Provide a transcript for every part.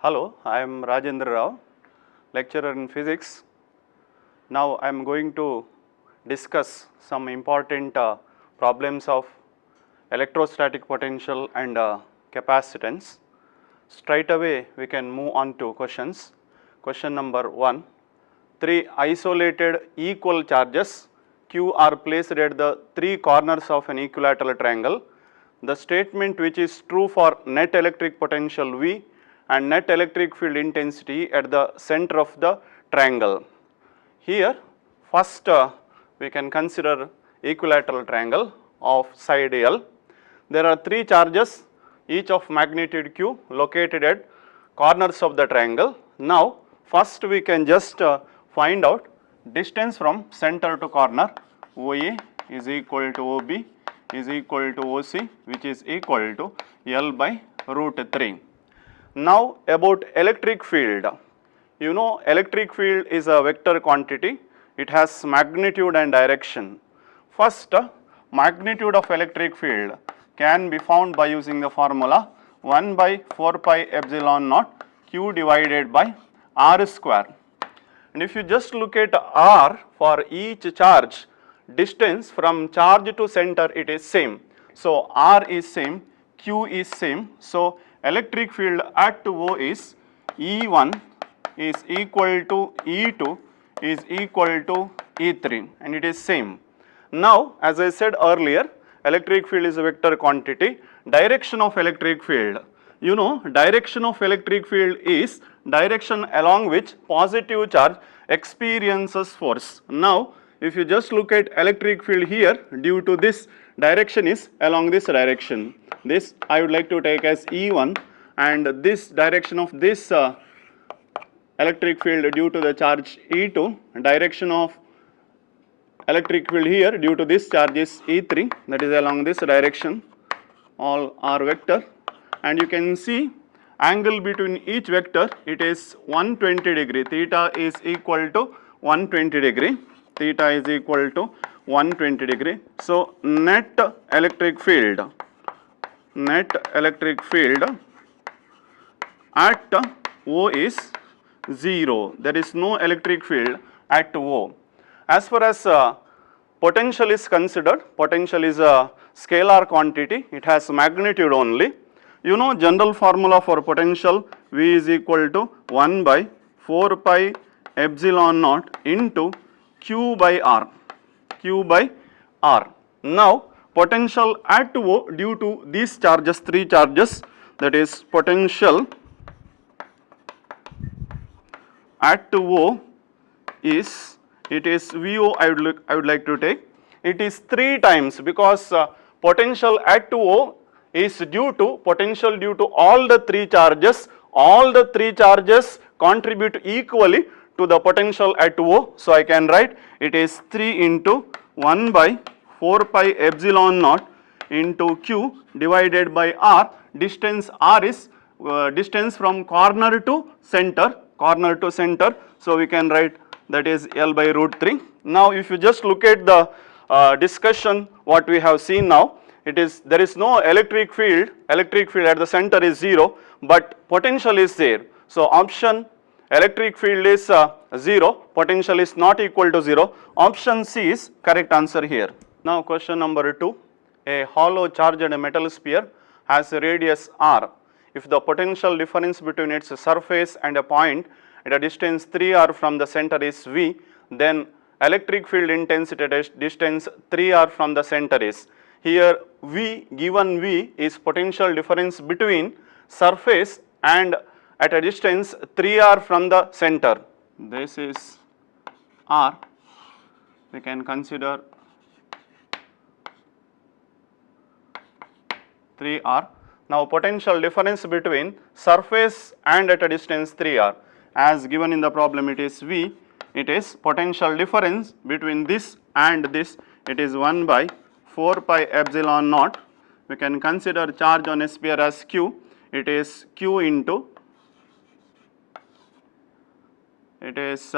Hello, I am Rajendra Rao, lecturer in physics. Now I am going to discuss some important problems of electrostatic potential and capacitance. Straight away we can move on to questions. Question number 1. Three isolated equal charges Q are placed at the three corners of an equilateral triangle. The statement which is true for net electric potential V and net electric field intensity at the center of the triangle. Here first we can consider equilateral triangle of side L. There are three charges each of magnitude Q located at corners of the triangle. Now first we can just find out distance from center to corner. OA is equal to OB is equal to OC, which is equal to L by root 3. Now about electric field. You know electric field is a vector quantity. It has magnitude and direction. First, magnitude of electric field can be found by using the formula 1 by 4 pi epsilon naught Q divided by R square. And if you just look at R for each charge, distance from charge to center it is same. So R is same, Q is same. So electric field at O is E1 is equal to E2 is equal to E3 and it is same. Now as I said earlier, electric field is a vector quantity. Direction of electric field. You know direction of electric field is direction along which positive charge experiences force. Now if you just look at electric field here, due to this direction is along this direction. This I would like to take as E1 and this direction of this electric field due to the charge E2, direction of electric field here due to this charge is E3, that is along this direction, all are vector, and you can see angle between each vector it is 120 degree, theta is equal to 120 degree, theta is equal to 120 degree. So net electric field at O is 0. There is no electric field at O. As far as potential is considered, potential is a scalar quantity, it has magnitude only. You know general formula for potential, V is equal to 1 by 4 pi epsilon naught into Q by R. Now potential at O due to these charges, three charges, that is potential at O is, it is VO I would like to take, it is 3 times because potential at O is due to potential due to all the three charges contribute equally to the potential at O. So I can write it is 3 into 1 by 4 pi epsilon naught into Q divided by R. Distance R is distance from corner to center, so we can write that is L by root 3. Now if you just look at the discussion what we have seen now, it is there is no electric field at the center is 0, but potential is there. So option electric field is 0, potential is not equal to 0. Option C is correct answer here. Now question number 2. A hollow charged metal sphere has a radius r. If the potential difference between its surface and a point at a distance 3r from the center is V, then electric field intensity at a distance 3r from the center is. Here V, given V is potential difference between surface and at a distance 3r from the center. This is r, we can consider 3r. Now potential difference between surface and at a distance 3r, as given in the problem it is V, it is potential difference between this and this, it is 1 by 4 pi epsilon naught. We can consider charge on a sphere as Q, it is Q into, it is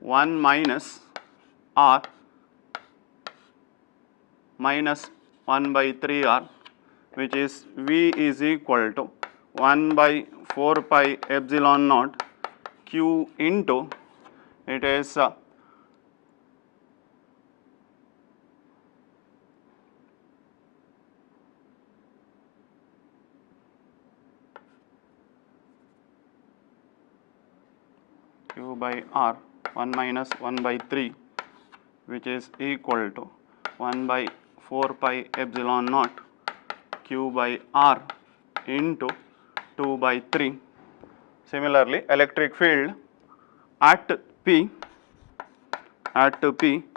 1 minus R minus 1 by 3R, which is V is equal to 1 by 4 pi epsilon naught q into it is q by r 1 minus 1 by 3, which is equal to 1 by 4 pi epsilon naught q by r into 2 by 3. Similarly, electric field at P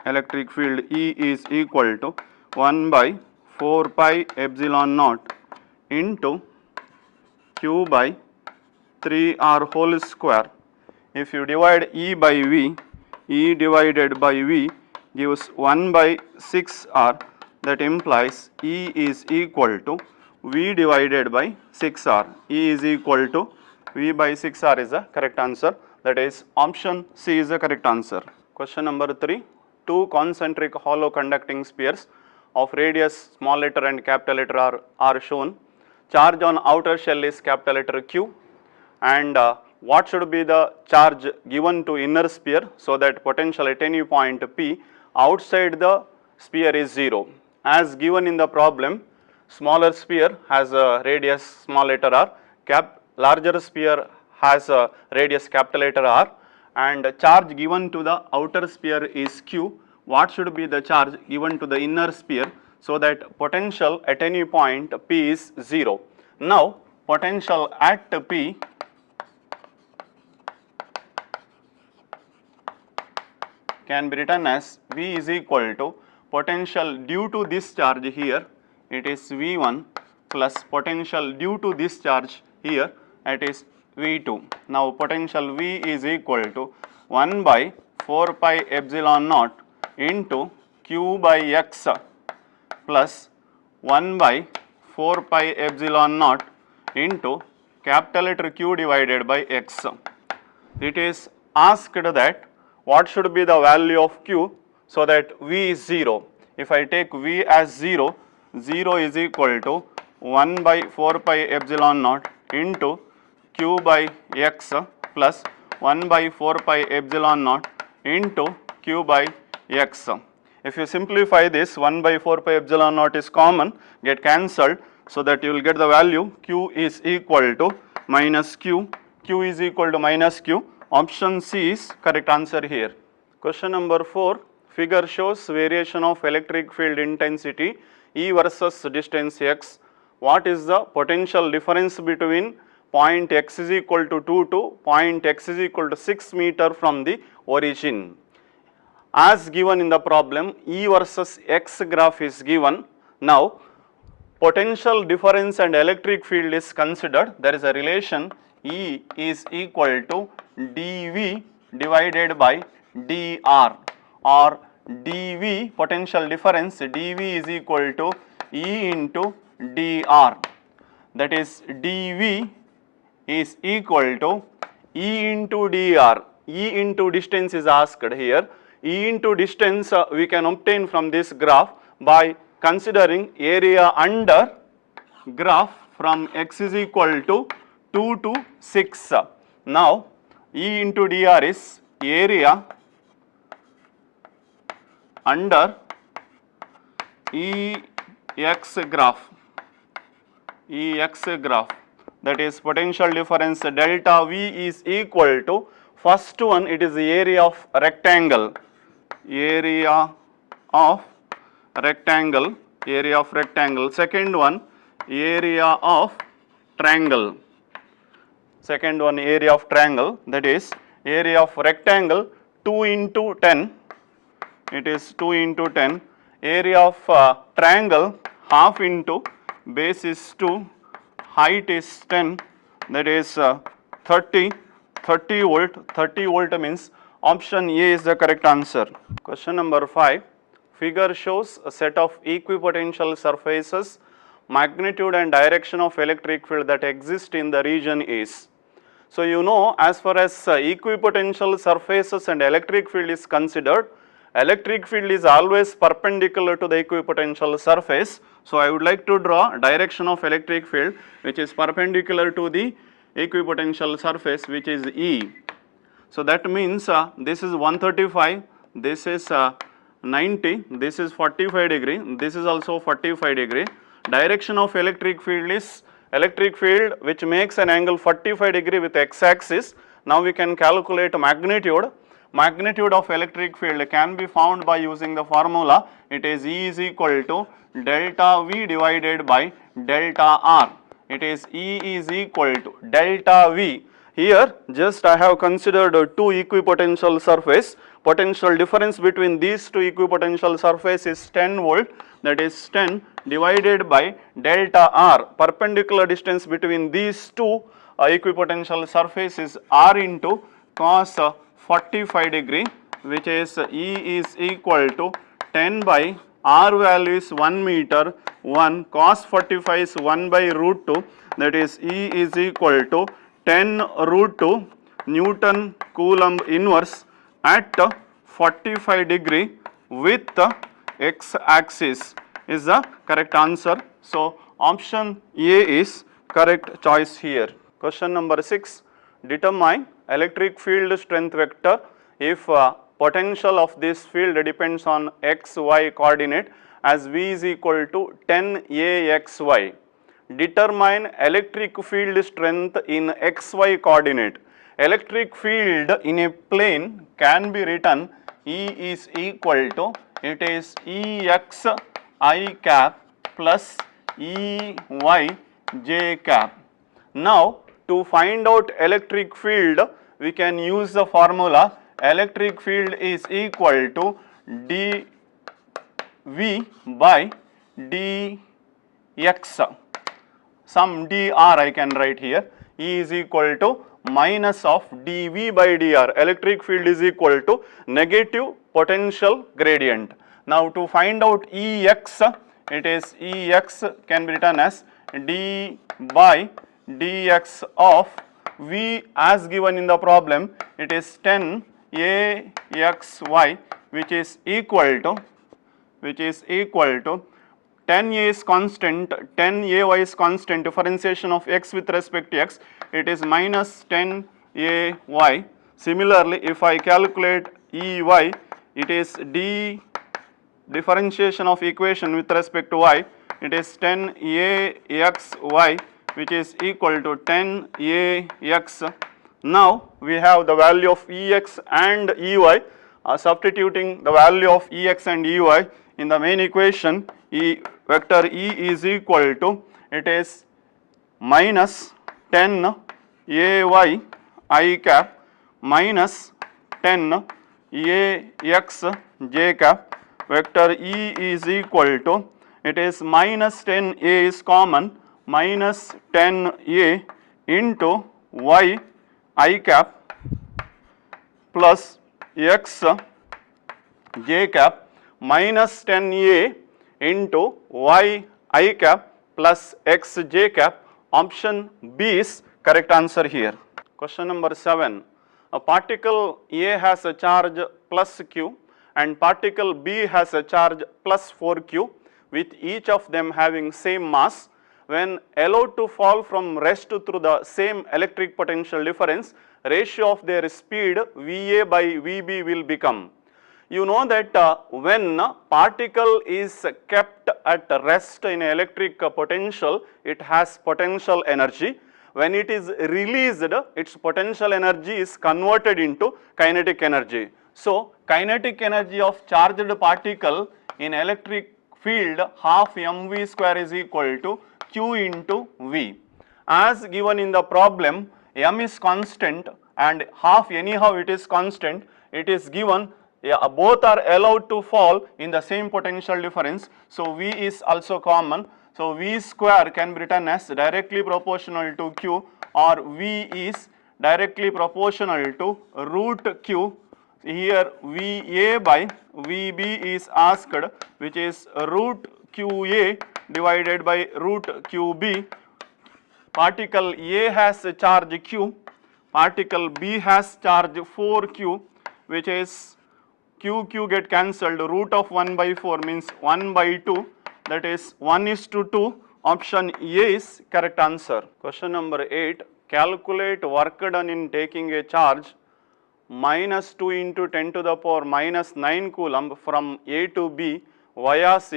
electric field E is equal to 1 by 4 pi epsilon naught into q by 3r whole square. If you divide E by V, E divided by V gives 1 by 6r, that implies E is equal to V divided by 6r. E is equal to V by 6r is the correct answer, that is option C is the correct answer. Question number 3, two concentric hollow conducting spheres of radius small letter and capital letter are shown. Charge on outer shell is capital letter Q, and what should be the charge given to inner sphere so that potential at any point P outside the sphere is 0. As given in the problem, smaller sphere has a radius small letter r, larger sphere has a radius capital letter R, and charge given to the outer sphere is Q. What should be the charge given to the inner sphere so that potential at any point P is 0. Now, potential at P can be written as V is equal to potential due to this charge here, it is V1 plus potential due to this charge here, it is V2. Now, potential V is equal to 1 by 4 pi epsilon naught into Q by X plus 1 by 4 pi epsilon naught into capital letter Q divided by X. It is asked that what should be the value of Q so that V is 0. If I take V as 0, 0 is equal to 1 by 4 pi epsilon naught into Q by X plus 1 by 4 pi epsilon naught into Q by X. If you simplify this, 1 by 4 pi epsilon naught is common, get cancelled, so that you will get the value Q is equal to minus Q, Q is equal to minus Q. Option C is correct answer here. Question number 4, figure shows variation of electric field intensity E versus distance x. What is the potential difference between point x is equal to 2 to point x is equal to 6 meter from the origin? As given in the problem, E versus x graph is given. Now, potential difference and electric field is considered. There is a relation E is equal to dV divided by dr, or dV potential difference dV is equal to E into dr, that is dV is equal to E into dr. E into distance is asked here. E into distance we can obtain from this graph by considering area under graph from x is equal to 2 to 6. Now, E into dr is area under Ex graph, that is potential difference delta V is equal to, first one it is the area of rectangle, second one area of triangle, that is area of rectangle 2 into 10, it is 2 into 10, area of triangle half into base is 2, height is 10, that is 30 volt. 30 volt means option A is the correct answer. Question number 5, figure shows a set of equipotential surfaces, magnitude and direction of electric field that exist in the region is. So, you know, as far as equipotential surfaces and electric field is considered, electric field is always perpendicular to the equipotential surface. So I would like to draw direction of electric field which is perpendicular to the equipotential surface, which is E. So that means this is 135, this is 90, this is 45 degree, this is also 45 degree. Direction of electric field is electric field which makes an angle 45 degree with x-axis. Now we can calculate magnitude. Magnitude of electric field can be found by using the formula. It is E is equal to delta V divided by delta R. It is E is equal to delta V. Here just I have considered two equipotential surface. Potential difference between these two equipotential surface is 10 volt, that is 10 divided by delta R. Perpendicular distance between these two equipotential surface is R into cos 45 degree, which is E is equal to 10 by R value is 1 meter, 1 cos 45 is 1 by root 2, that is E is equal to 10 root 2 Newton Coulomb inverse at 45 degree with x axis is the correct answer. So option A is correct choice here. Question number 6, determine electric field strength vector if potential of this field depends on x, y coordinate as V is equal to 10 AXY. Determine electric field strength in xy coordinate. Electric field in a plane can be written E is equal to, it is Ex I cap plus Ey j cap. Now to find out electric field, we can use the formula electric field is equal to dV by dx. Some dr I can write here. E is equal to minus of dV by dr. Electric field is equal to negative potential gradient. Now to find out Ex, it is Ex can be written as d by dx of V as given in the problem. It is 10 AXY, which is equal to 10 A is constant, 10 AY is constant, differentiation of x with respect to x, it is minus 10 AY. Similarly, if I calculate EY, it is differentiation of equation with respect to y, it is 10 AXY, which is equal to 10 AX. Now we have the value of Ex and Ey. Substituting the value of Ex and Ey in the main equation, vector E is equal to, it is minus 10 Ay I cap minus 10 Ax j cap. Vector E is equal to, it is minus 10 A is common, minus 10 A into y I cap plus x j cap minus 10 A into y I cap plus x j cap. Option B is correct answer here. Question number 7. A particle A has a charge plus q and particle B has a charge plus 4q, with each of them having same mass. When allowed to fall from rest through the same electric potential difference, ratio of their speed VA by VB will become. You know that when particle is kept at rest in electric potential, it has potential energy. When it is released, its potential energy is converted into kinetic energy. So kinetic energy of charged particle in electric field half mv square is equal to q into v. As given in the problem, m is constant and half anyhow it is constant. It is given both are allowed to fall in the same potential difference. So v is also common. So v square can be written as directly proportional to q, or v is directly proportional to root q. Here VA by VB is asked, which is root QA divided by root QB. Particle A has a charge Q, particle B has charge 4Q, which is QQ get cancelled, root of 1 by 4 means 1 by 2, that is 1:2. Option A is correct answer. Question number 8. Calculate work done in taking a charge -2 into 10 to the power -9 coulomb from A to B via C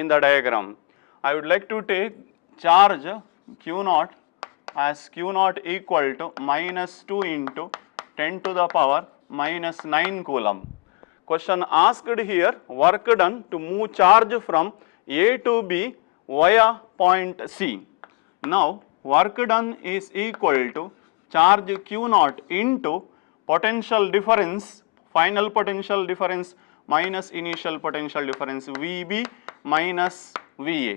in the diagram. I would like to take charge Q0 as Q0 equal to -2 into 10 to the power -9 coulomb. Question asked here, work done to move charge from A to B via point C. Now work done is equal to charge Q0 into potential difference, final potential difference minus initial potential difference VB minus VA.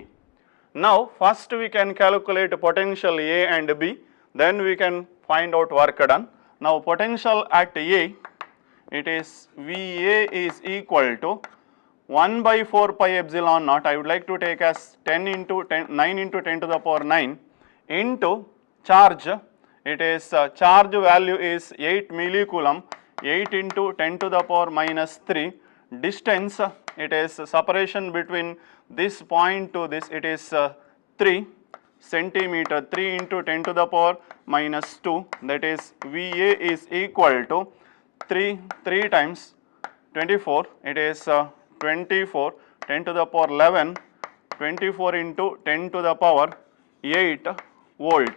Now first we can calculate potential A and B, then we can find out work done. Now potential at A, it is VA is equal to 1 by 4 pi epsilon naught. I would like to take as 9 into 10 to the power 9 into charge. It is charge value is 8 millicoulomb, 8 into 10 to the power -3. Distance, it is separation between this point to this, it is 3 centimeter, 3 into 10 to the power -2, that is VA is equal to 3 times 24, it is 24, 10 to the power 11, 24 into 10 to the power 8 volt.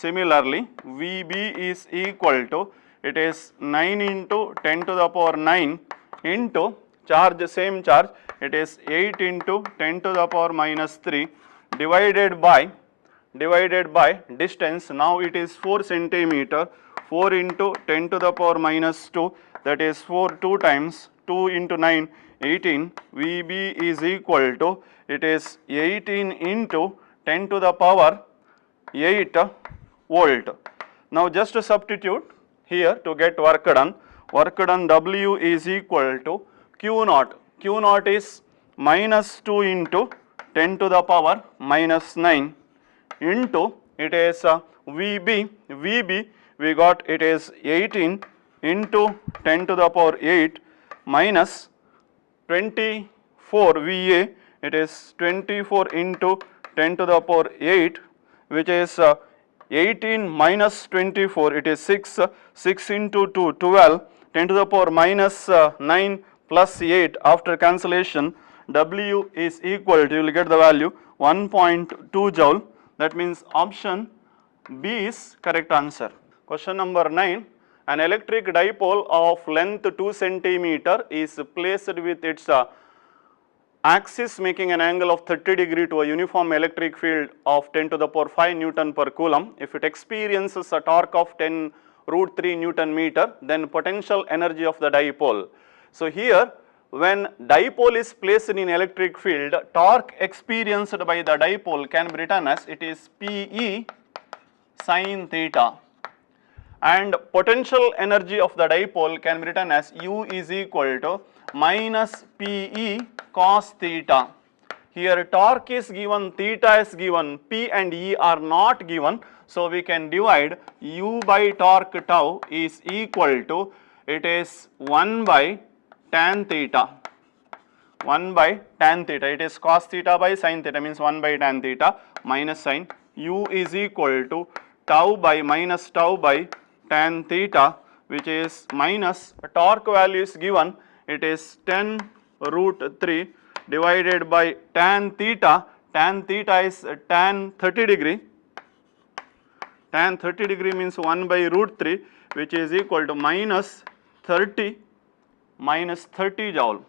Similarly, VB is equal to, it is 9 into 10 to the power 9 into charge, same charge, it is 8 into 10 to the power -3 divided by distance. Now it is 4 centimeter, 4 into 10 to the power -2, that is 4, 2 times 2 into 9, 18. VB is equal to, it is 18 into 10 to the power 8 volt. Now just substitute here to get work done. Work done W is equal to Q0. Q0 is -2 into 10 to the power -9 into, it is VB. VB we got, it is 18 into 10 to the power 8 minus 24 VA, it is 24 into 10 to the power 8, which is 18 minus 24, it is 6, 6 into 2, 12, 10 to the power -9 plus 8, after cancellation, W is equal to, you will get the value 1.2 joule. That means option B is correct answer. Question number 9. An electric dipole of length 2 centimeter is placed with its axis making an angle of 30 degree to a uniform electric field of 10 to the power 5 Newton per coulomb. If it experiences a torque of 10 root 3 Newton meter, then potential energy of the dipole. So here, when dipole is placed in electric field, torque experienced by the dipole can be written as, it is PE sin theta, and potential energy of the dipole can be written as U is equal to minus PE cos theta. Here torque is given, theta is given, P and E are not given, so we can divide U by torque tau is equal to, it is 1 by tan theta. 1 by tan theta, it is cos theta by sin theta, means 1 by tan theta minus sin. U is equal to tau by minus tau by tan theta, which is minus torque value is given, it is 10 root 3 divided by tan theta. Tan theta is tan 30 degree. Tan 30 degree means 1 by root 3, which is equal to minus 30 joule.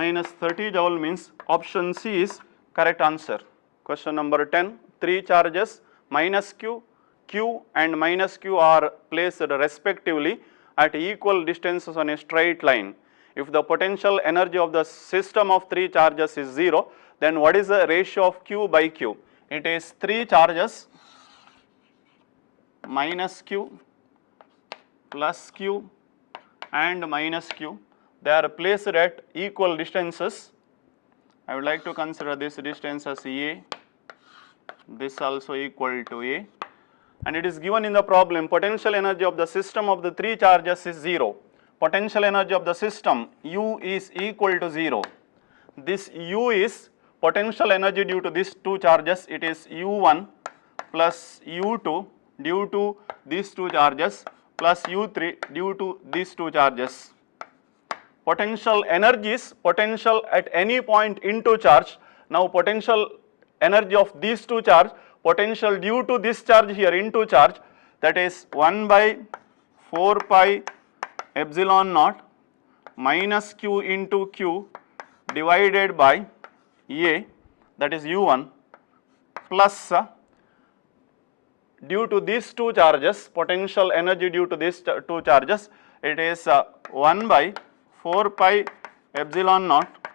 Minus 30 joule means option C is correct answer. Question number 10. 3 charges minus Q, Q and minus Q are placed respectively at equal distances on a straight line. If the potential energy of the system of 3 charges is 0, then what is the ratio of Q by Q? It is 3 charges minus Q plus Q and minus Q. They are placed at equal distances. I would like to consider this distance as A, this also equal to A, and it is given in the problem, potential energy of the system of the 3 charges is 0. Potential energy of the system U is equal to 0. This U is potential energy due to these two charges, it is U1 plus U2 due to these two charges plus U3 due to these two charges. Potential energy is potential at any point into charge. Now potential energy of these two charge, potential due to this charge here into charge, that is 1 by 4 pi epsilon naught minus q into q divided by A, that is U1, plus due to these two charges, potential energy due to these two charges, it is 1 by 4 pi epsilon naught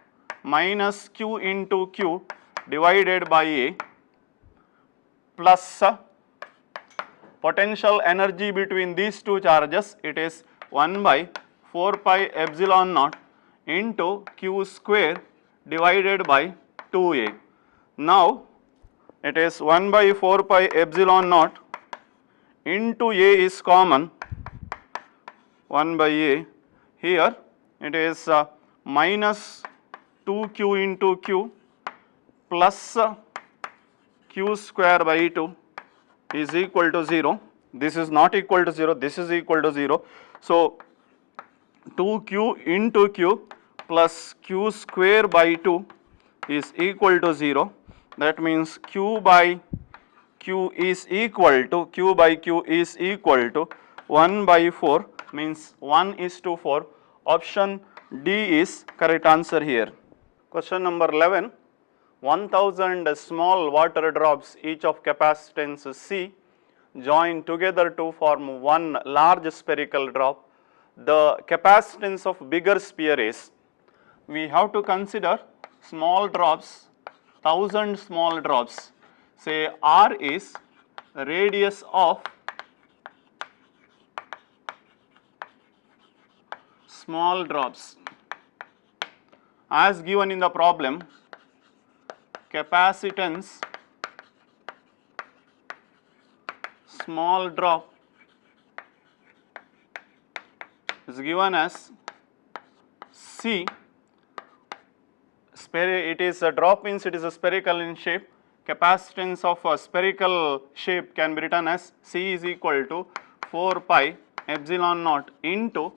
minus q into q divided by A, plus potential energy between these two charges, it is 1 by 4 pi epsilon naught into q square divided by 2A. Now it is 1 by 4 pi epsilon naught into A is common, 1 by A, here it is minus 2q into q plus q square by 2 is equal to 0. This is not equal to 0, this is equal to 0. So 2q into q plus q square by 2 is equal to 0. That means q by q is equal to 1 by 4, means 1:4. Option D is correct answer here. Question number 11. 1000 small water drops, each of capacitance C, join together to form one large spherical drop. The capacitance of bigger sphere is, we have to consider small drops, 1000 small drops. Say R is radius of small drops. As given in the problem, capacitance small drop is given as C. It is a drop means it is a spherical in shape. Capacitance of a spherical shape can be written as C is equal to 4 pi epsilon naught into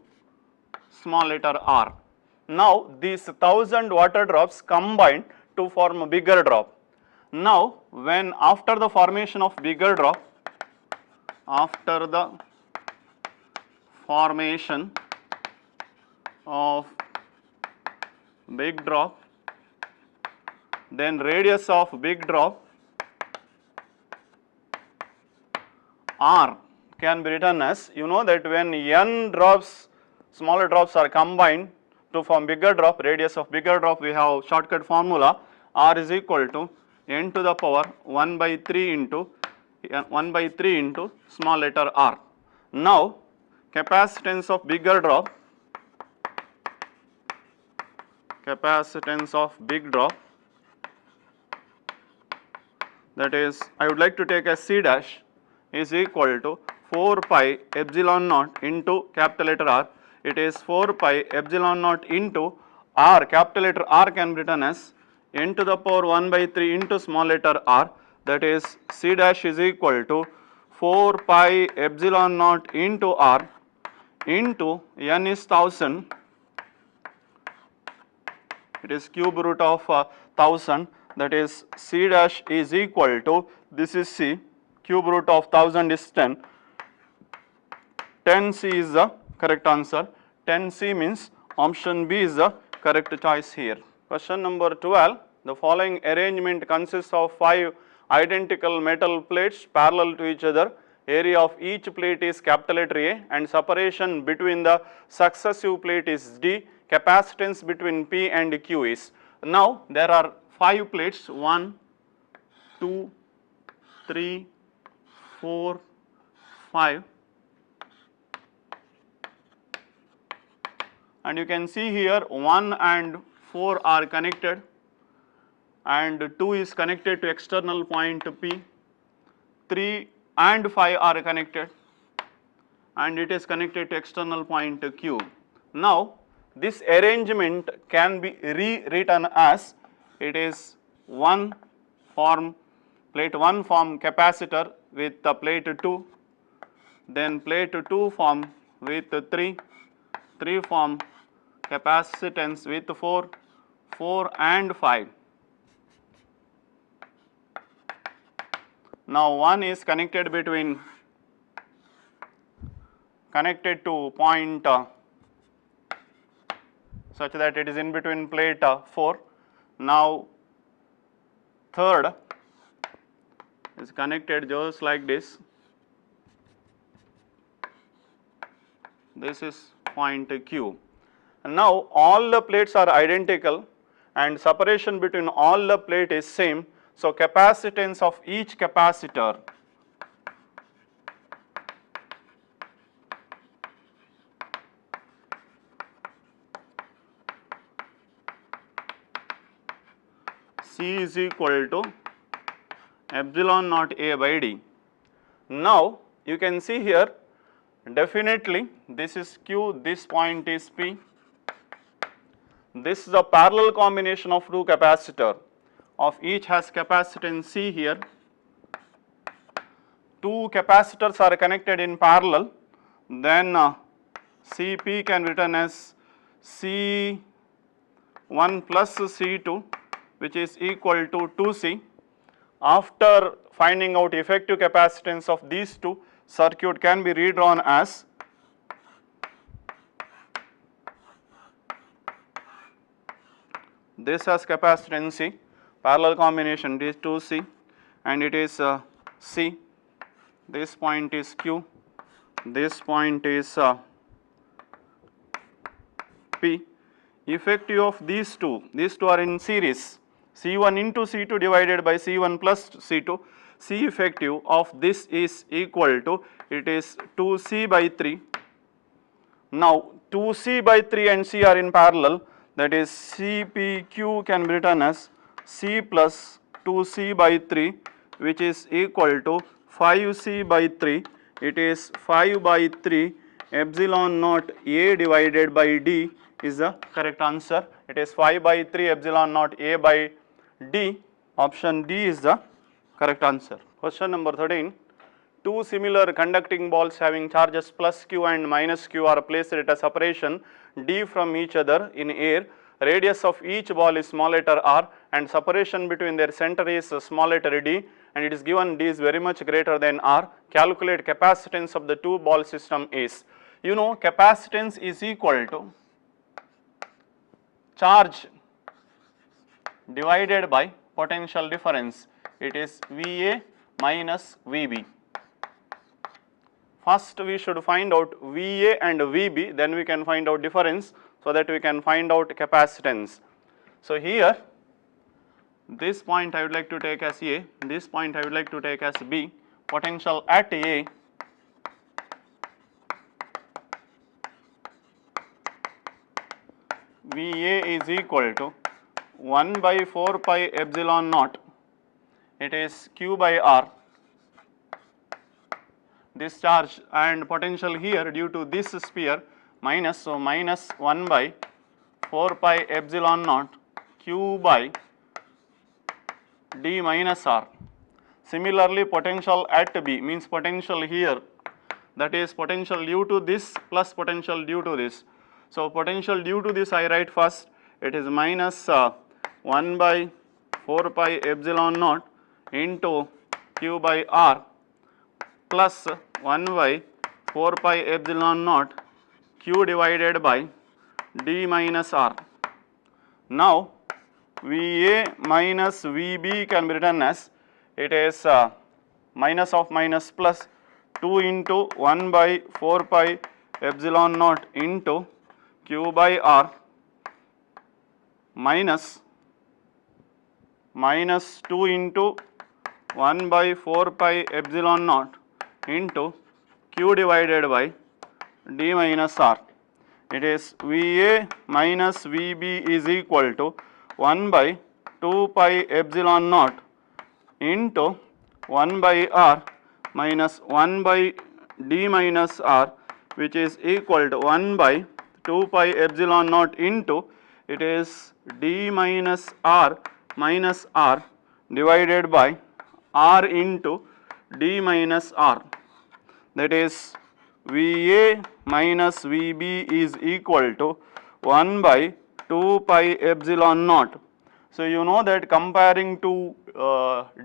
small letter r. Now these 1000 water drops combine to form a bigger drop. Now when after the formation of bigger drop, after the formation of big drop, then radius of big drop r can be written as, you know that when n drops, smaller drops are combined to form bigger drop, radius of bigger drop, we have shortcut formula, r is equal to n to the power 1 by 3 into small letter r. Now capacitance of bigger drop, that is, I would like to take as C dash, is equal to 4 pi epsilon naught into capital letter R. It is 4 pi epsilon naught into R, capital letter R can be written as n to the power 1 by 3 into small letter r, that is C dash is equal to 4 pi epsilon naught into r into n is 1000, it is cube root of 1000, that is C dash is equal to, this is C, cube root of 1000 is 10, 10C is the correct answer. 10C means option B is the correct choice here. Question number 12. The following arrangement consists of 5 identical metal plates parallel to each other. Area of each plate is capital letter A and separation between the successive plate is D. Capacitance between P and Q is. Now there are 5 plates, 1, 2, 3, 4, 5. And you can see here 1 and 4 are connected and 2 is connected to external point P, 3 and 5 are connected and it is connected to external point Q. Now this arrangement can be rewritten as, it is 1 form capacitor with plate 2, then plate 2 form with 3 form capacitance with 4 and 5. Now one is connected to point such that it is in between plate 4. Now third is connected just like this. This is point Q. And now all the plates are identical and separation between all the plate is same. So capacitance of each capacitor C is equal to epsilon naught A by D. Now you can see here definitely this is Q, this point is P. This is a parallel combination of two capacitor of each has capacitance C here. Two capacitors are connected in parallel, then Cp can be written as C1 plus C2 which is equal to 2C. After finding out effective capacitance of these two, circuit can be redrawn as this has capacitance C, parallel combination is 2C and it is C, this point is Q, this point is P. Effective of these two are in series, C1 into C2 divided by C1 plus C2, C effective of this is equal to, it is 2C by 3. Now 2C by 3 and C are in parallel, that is CPQ can be written as C plus 2C by 3 which is equal to 5C by 3, it is 5 by 3 epsilon naught A divided by D is the correct answer. It is 5 by 3 epsilon naught A by D. Option D is the correct answer. Question number 13. Two similar conducting balls having charges plus Q and minus Q are placed at a separation D from each other in air. Radius of each ball is small letter r and separation between their center is small letter d, and it is given d is very much greater than r. Calculate capacitance of the two ball system is. You know capacitance is equal to charge divided by potential difference. It is VA minus VB. First we should find out VA and VB, then we can find out difference so that we can find out capacitance. So here this point I would like to take as A, this point I would like to take as B. Potential at A VA is equal to 1 by 4 pi epsilon naught, it is Q by R, this charge, and potential here due to this sphere minus, so minus 1 by 4 pi epsilon naught Q by D minus R. Similarly potential at B means potential here, that is potential due to this plus potential due to this. So potential due to this I write first, it is minus 1 by 4 pi epsilon naught into Q by R plus 1 by 4 pi epsilon naught Q divided by D minus R. Now VA minus VB can be written as, it is minus of minus plus 2 into 1 by 4 pi epsilon naught into Q by R minus 2 into 1 by 4 pi epsilon naught into Q divided by D minus R. It is VA minus VB is equal to 1 by 2 pi epsilon naught into 1 by R minus 1 by D minus R, which is equal to 1 by 2 pi epsilon naught into, it is D minus R minus R divided by R into D minus R, that is VA minus VB is equal to 1 by 2 pi epsilon naught. So you know that comparing to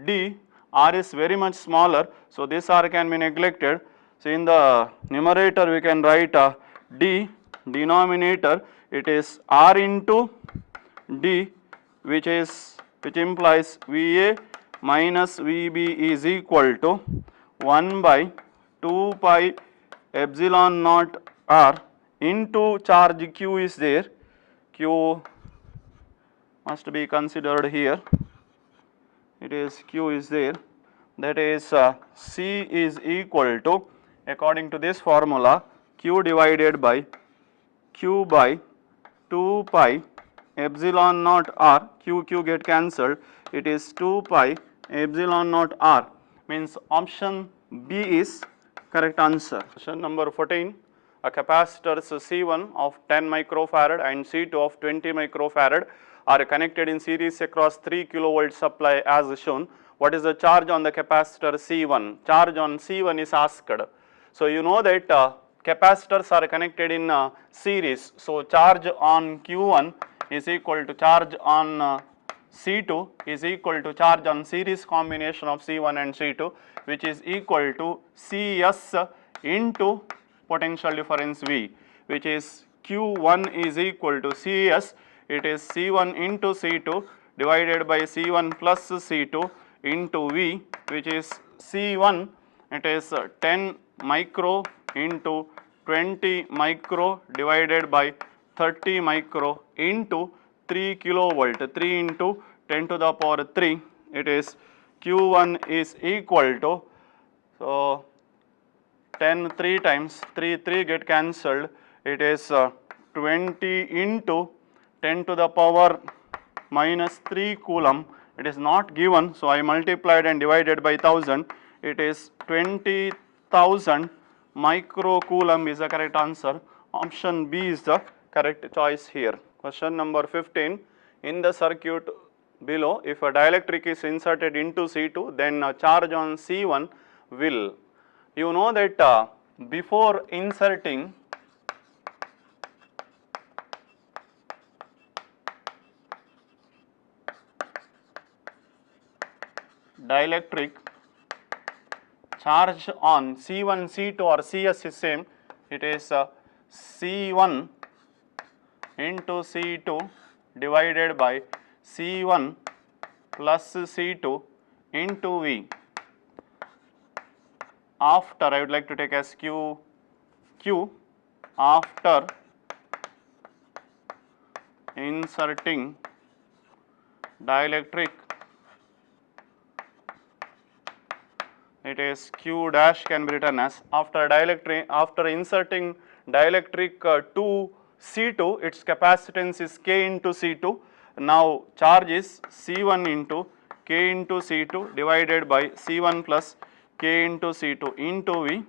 D, R is very much smaller, so this R can be neglected. So in the numerator we can write D, denominator it is R into D, which implies VA minus VB is equal to 1 by 2 pi epsilon naught R into charge Q is there. Q must be considered here. It is Q is there, that is C is equal to, according to this formula, Q divided by Q by 2 pi epsilon naught R. Q get cancelled, it is 2 pi epsilon naught R, means option B is correct answer. Question number 14, a capacitors C1 of 10 microfarad and C2 of 20 microfarad are connected in series across 3 kilovolt supply as shown. What is the charge on the capacitor C1? Charge on C1 is asked. So you know that capacitors are connected in series. So charge on Q1 is equal to charge on C2 is equal to charge on series combination of C1 and C2, which is equal to Cs into potential difference V, which is Q1 is equal to Cs, it is C1 into C2 divided by C1 plus C2 into V, which is C1, it is 10 micro into 20 micro divided by 30 micro into 3 kilovolt, 3 into 10 to the power 3, it is Q1 is equal to, so 10 3 times, 3 get cancelled, it is 20 into 10 to the power minus 3 coulomb, it is not given, so I multiplied and divided by 1000, it is 20,000 micro coulomb is the correct answer. Option B is the correct choice here. Question number 15, in the circuit below, if a dielectric is inserted into C2, then a charge on C1 will, you know that before inserting dielectric, charge on C1, C2 or Cs is same, it is C1 into C2 divided by C1 plus C2 into V. After, I would like to take as Q, after inserting dielectric, it is Q dash can be written as, after inserting dielectric to C2, its capacitance is K into C2. Now charge is C1 into K into C2 divided by C1 plus K into C2 into V.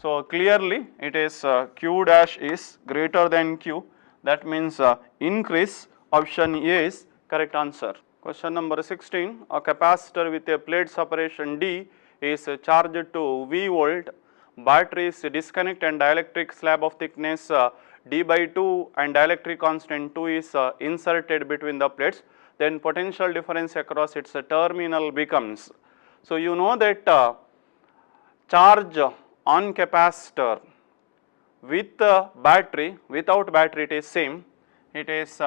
So clearly it is Q dash is greater than Q, that means increase, option A is correct answer. Question number 16, a capacitor with a plate separation D is charged to V volt, battery is disconnect and dielectric slab of thickness D by 2 and dielectric constant 2 is inserted between the plates, then potential difference across its terminal becomes. So you know that charge on capacitor with battery, without battery it is same, it is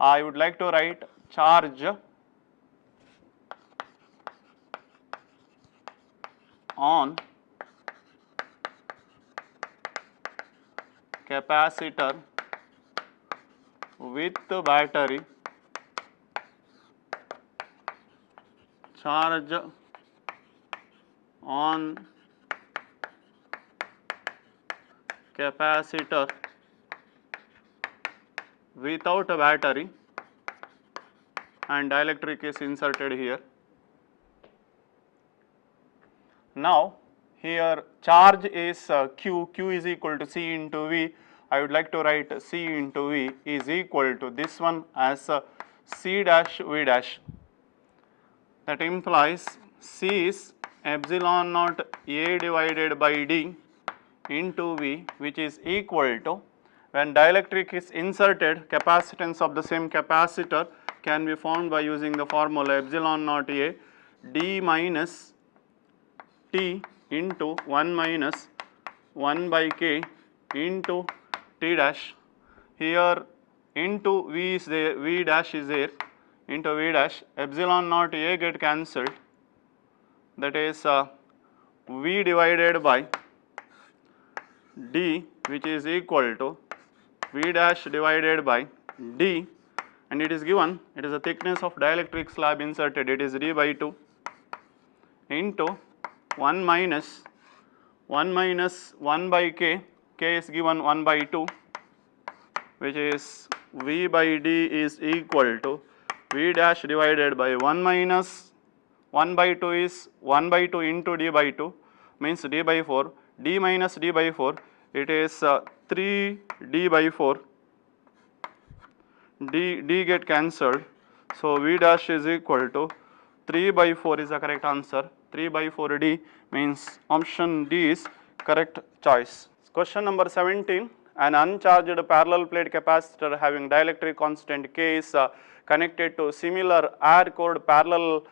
I would like to write charge on capacitor with battery, charge on capacitor without a battery and dielectric is inserted here. Now here charge is Q is equal to C into V. I would like to write C into V is equal to this one as C dash V dash. that implies C is epsilon naught A divided by D into V, which is equal to, when dielectric is inserted, capacitance of the same capacitor can be found by using the formula epsilon naught A D minus T into 1 minus 1 by K into T dash. Here into V is there, V dash is there, into V dash, epsilon naught A get cancelled, that is V divided by D, which is equal to V dash divided by D, and it is given, it is the thickness of dielectric slab inserted, it is D by 2 into 1 minus 1 by K, K is given 1 by 2, which is V by D is equal to V dash divided by 1 minus 1 by 2 is 1 by 2 into D by 2, means D by 4, D minus D by 4, it is 3D by 4, D get cancelled, so V dash is equal to 3 by 4 is the correct answer, 3 by 4D, means option D is correct choice. Question number 17, an uncharged parallel plate capacitor having dielectric constant K is connected to similar air cored parallel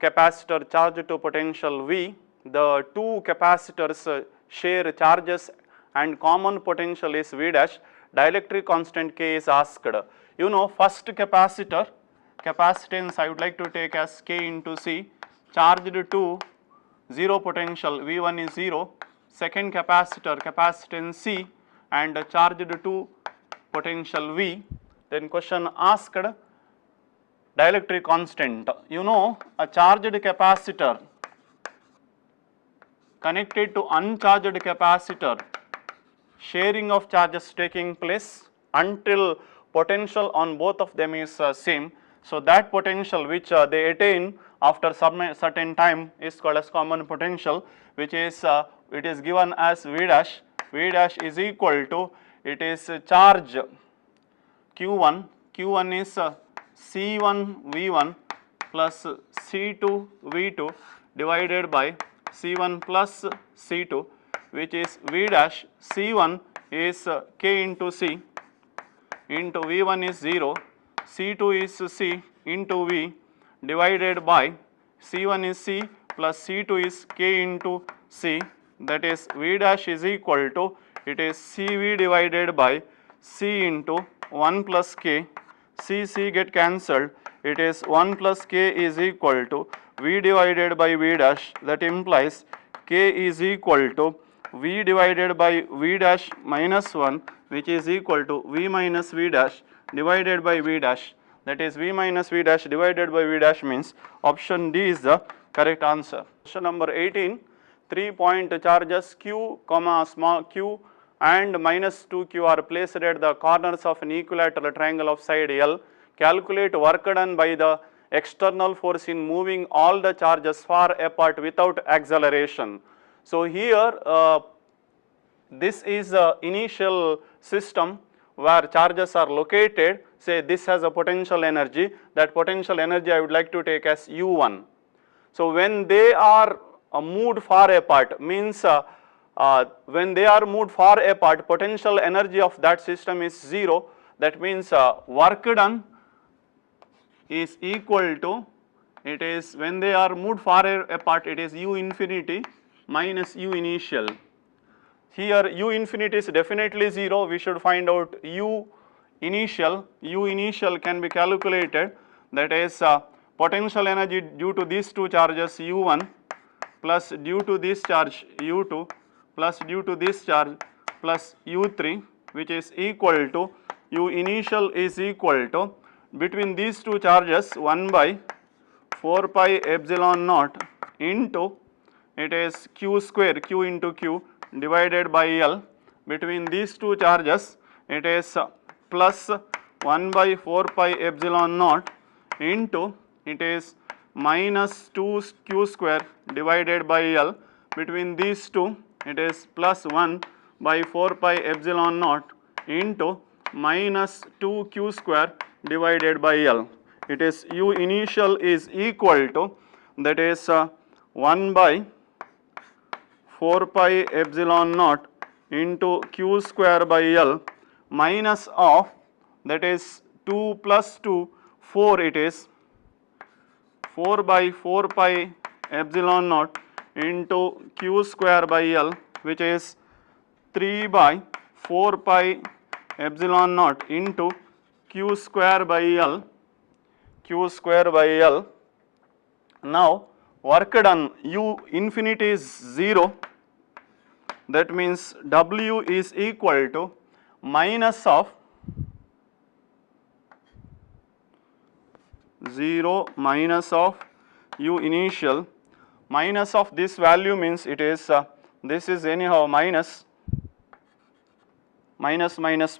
capacitor charged to potential V. The two capacitors share charges and common potential is V dash. Dielectric constant K is asked. You know, first capacitor, capacitance I would like to take as K into C, charged to 0 potential, V1 is 0. Second capacitor, capacitance C, and charged to potential V. Then question asked, dielectric constant. You know, a charged capacitor connected to uncharged capacitor, sharing of charges taking place until potential on both of them is same. So that potential which they attain after some certain time is called as common potential, which is it is given as V dash. V dash is equal to, it is charge Q1. Q1 is C1 V1 plus C2 V2 divided by C1 plus C2, which is V dash. C1 is K into C, into V1 is 0, C2 is C into V divided by C1 is C plus C2 is K into C, that is V dash is equal to, it is CV divided by C into 1 plus K, C get cancelled, it is 1 plus K is equal to V divided by V dash, that implies K is equal to V divided by V dash minus 1, which is equal to V minus V dash divided by V dash, that is V minus V dash divided by V dash, means option D is the correct answer. Question number 18, 3-point charges Q, small q and minus 2q are placed at the corners of an equilateral triangle of side L. Calculate work done by the external force in moving all the charges far apart without acceleration. So here this is the initial system where charges are located. Say this has a potential energy, that potential energy I would like to take as U1. So when they are moved far apart, means when they are moved far apart, potential energy of that system is 0. That means work done is equal to, it is when they are moved far apart, it is U infinity minus U initial. Here U infinity is definitely 0, we should find out U initial. U initial can be calculated, that is potential energy due to these two charges U1 plus due to this charge U2 plus due to this charge plus U3, which is equal to, U initial is equal to, between these two charges 1 by 4 pi epsilon naught into, it is Q square, Q into Q divided by L. Between these two charges it is plus 1 by 4 pi epsilon naught into, it is minus 2q square divided by L. Between these two it is plus 1 by 4 pi epsilon naught into minus 2q square divided by L. It is U initial is equal to, that is 1 by 4 pi epsilon naught into q square by L minus of, that is 2 plus 2, 4 it is, 4 by 4 pi epsilon naught into q square by L, which is 3 by 4 pi epsilon naught into q square by L, q square by L. Now work done, u infinity is 0, that means W is equal to minus of 0 minus of u initial, minus of this value means it is this is anyhow minus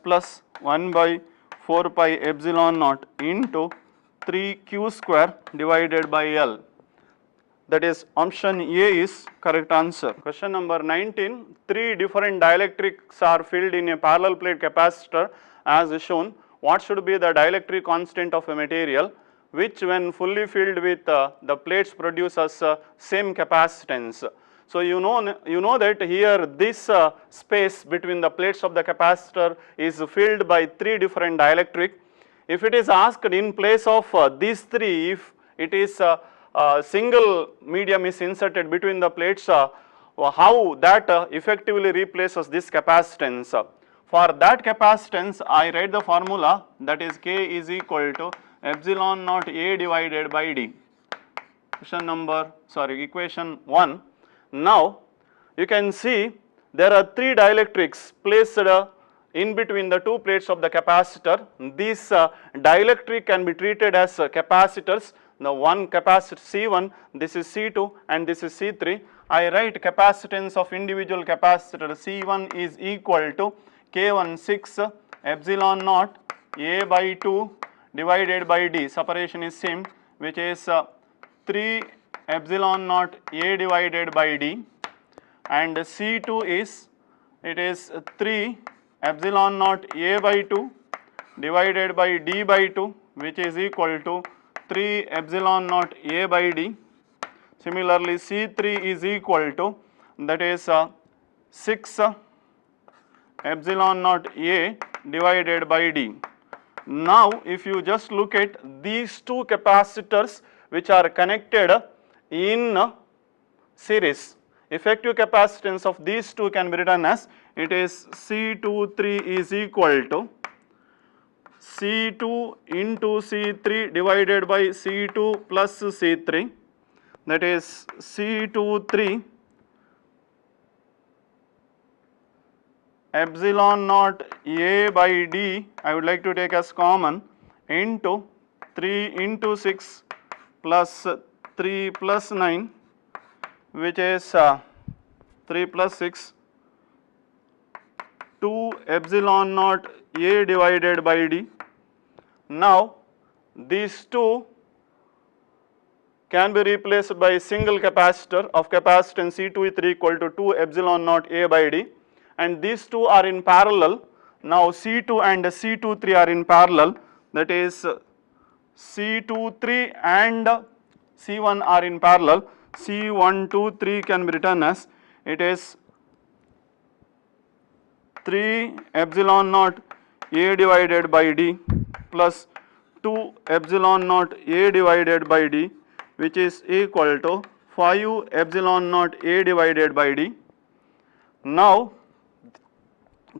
plus 1 by 4 pi epsilon naught into 3q square divided by L. That is option A is correct answer. Question number 19. 3 different dielectrics are filled in a parallel plate capacitor as shown. What should be the dielectric constant of a material which when fully filled with the plates produces same capacitance? So you know that here this space between the plates of the capacitor is filled by 3 different dielectric. If it is asked in place of these 3, if it is single medium is inserted between the plates, how that effectively replaces this capacitance. For that capacitance, I write the formula, that is K is equal to epsilon naught A divided by D. Equation 1. Now you can see there are 3 dielectrics placed in between the 2 plates of the capacitor. These dielectric can be treated as capacitors. The one capacitor C1, this is C2 and this is C3. I write capacitance of individual capacitor C1 is equal to K16 epsilon naught A by 2 divided by D, separation is same, which is 3 epsilon naught A divided by D, and C2 is, it is 3 epsilon naught A by 2 divided by D by 2, which is equal to 3 epsilon naught A by D. Similarly, C3 is equal to, that is 6 epsilon naught A divided by D. Now if you just look at these 2 capacitors which are connected in series, effective capacitance of these 2 can be written as, it is C23 is equal to C2 into C3 divided by C2 plus C3, that is C23 epsilon naught A by D, I would like to take as common, into 3 into 6 plus 3 plus 9, which is 3 plus 6, 2 epsilon naught A divided by D. Now these 2 can be replaced by single capacitor of capacitance C23 equal to 2 epsilon naught A by D, and these 2 are in parallel. Now C2 and C23 are in parallel, that is C23 and C1 are in parallel. C123 can be written as, it is 3 epsilon naught A divided by D plus 2 epsilon naught A divided by D, which is equal to 5 epsilon naught A divided by D. Now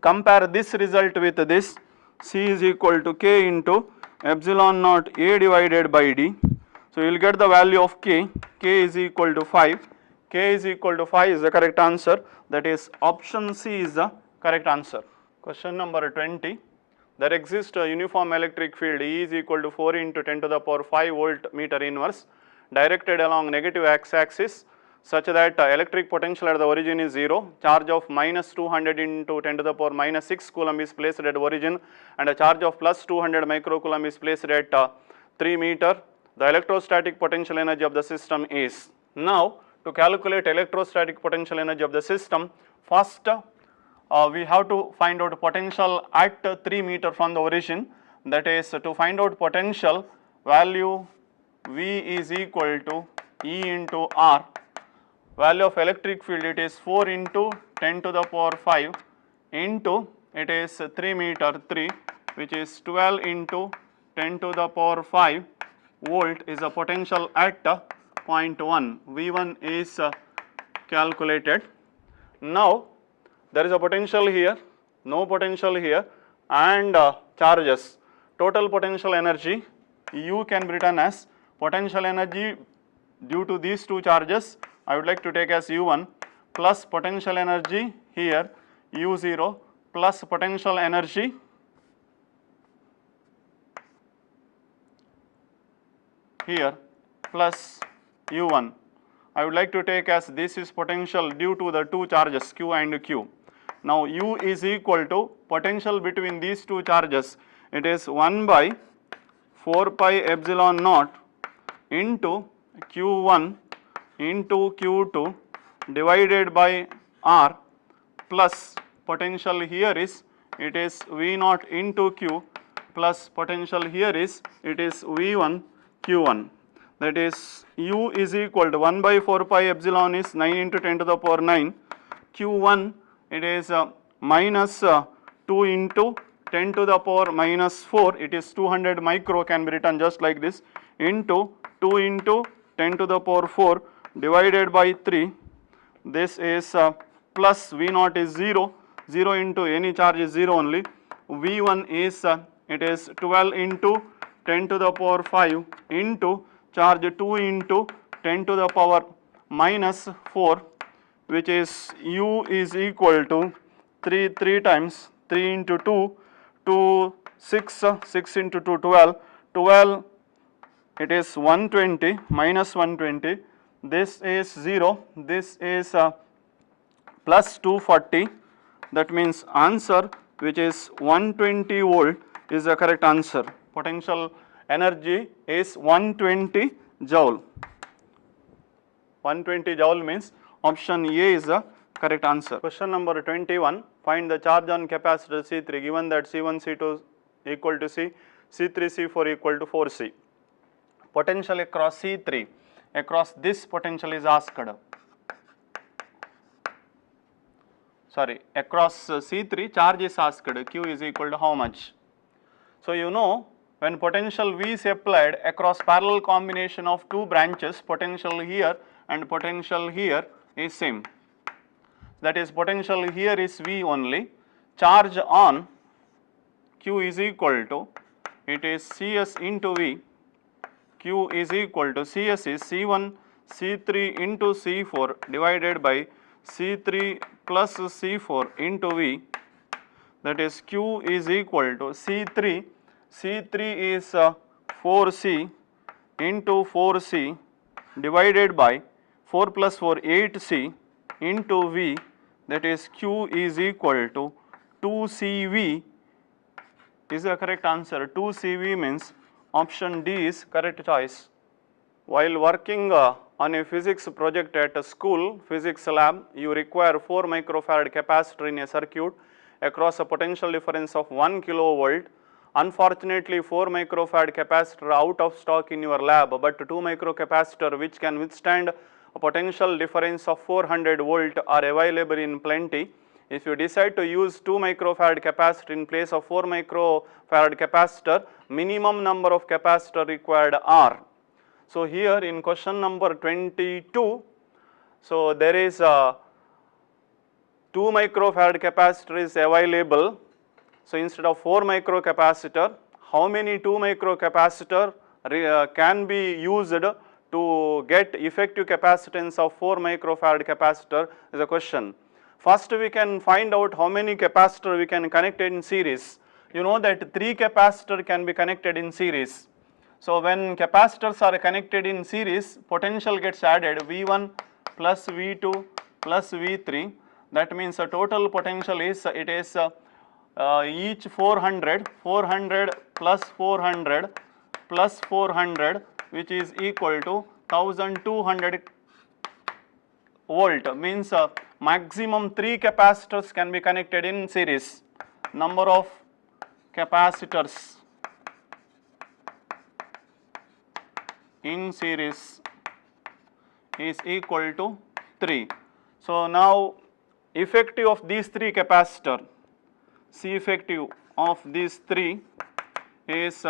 compare this result with this, C is equal to K into epsilon naught A divided by D. So you will get the value of K, K is equal to 5, K is equal to 5 is the correct answer, that is option C is the correct answer. Question number 20. There exists a uniform electric field E is equal to 4 into 10 to the power 5 volt meter inverse directed along negative x-axis such that electric potential at the origin is 0, charge of minus 200 into 10 to the power minus 6 coulomb is placed at origin, and a charge of plus 200 microcoulomb is placed at 3 meter. The electrostatic potential energy of the system is. Now to calculate electrostatic potential energy of the system, first we have to find out potential at 3 meter from the origin, that is to find out potential value V is equal to E into R. Value of electric field, it is 4 into 10 to the power 5 into, it is 3 meter 3, which is 12 into 10 to the power 5 volt is a potential at 0.1. V1 is calculated. Now there is a potential here, no potential here, and charges. Total potential energy U can be written as potential energy due to these two charges, I would like to take as U1, plus potential energy here U0 plus potential energy here plus U1. I would like to take as this is potential due to the two charges Q and Q. Now U is equal to potential between these two charges, it is 1 by 4 pi epsilon naught into Q1 into Q2 divided by R plus potential here is, it is V naught into Q plus potential here is, it is V1 Q1. That is U is equal to 1 by 4 pi epsilon is 9 into 10 to the power 9. Q1 it is minus 2 into 10 to the power minus 4, it is 200 micro, can be written just like this, into 2 into 10 to the power 4 divided by 3. This is plus V naught is 0, 0 into any charge is 0 only. V1 is it is 12 into 10 to the power 5 into charge 2 into 10 to the power minus 4, which is U is equal to 3 times 3 into 2, 6, 6 into 2, 12, 12 it is 120 minus 120, this is 0, this is plus 240, that means answer which is 120 volt is the correct answer. Potential energy is 120 joule. 120 joule means option A is the correct answer. Question number 21, find the charge on capacitor C3 given that C1 C2 equal to C, C3 C4 equal to 4C. Potential across C3, across this potential is asked. Sorry, across C3 charge is asked, Q is equal to how much. So you know, when potential V is applied across parallel combination of two branches, potential here and potential here is same. That is potential here is V only, charge on Q is equal to, it is CS into V, Q is equal to CS is C1 C3 into C4 divided by C3 plus C4 into V, that is Q is equal to C3, C3 is 4C into 4C divided by 4 plus 4 8C into V, that is Q is equal to 2CV is the correct answer. 2CV means option D is correct choice. While working on a physics project at a school physics lab, you require 4 microfarad capacitor in a circuit across a potential difference of 1 kilovolt. Unfortunately, 4 microfarad capacitor out of stock in your lab, but 2 microcapacitor which can withstand a potential difference of 400 volt are available in plenty. If you decide to use 2 microfarad capacitor in place of 4 microfarad capacitor, minimum number of capacitor required are. So here in question number 22, so there is a 2 microfarad capacitor is available. So instead of 4 microcapacitor, how many 2 microcapacitor can be used to get effective capacitance of 4 microfarad capacitor is a question. First we can find out how many capacitor we can connect in series. You know that 3 capacitor can be connected in series. So when capacitors are connected in series, potential gets added V1 plus V2 plus V3. That means the total potential is, it is each 400, 400 plus 400 plus 400, which is equal to 1200 volt, means maximum 3 capacitors can be connected in series. Number of capacitors in series is equal to 3. So now effective of these three capacitor, C effective of these three is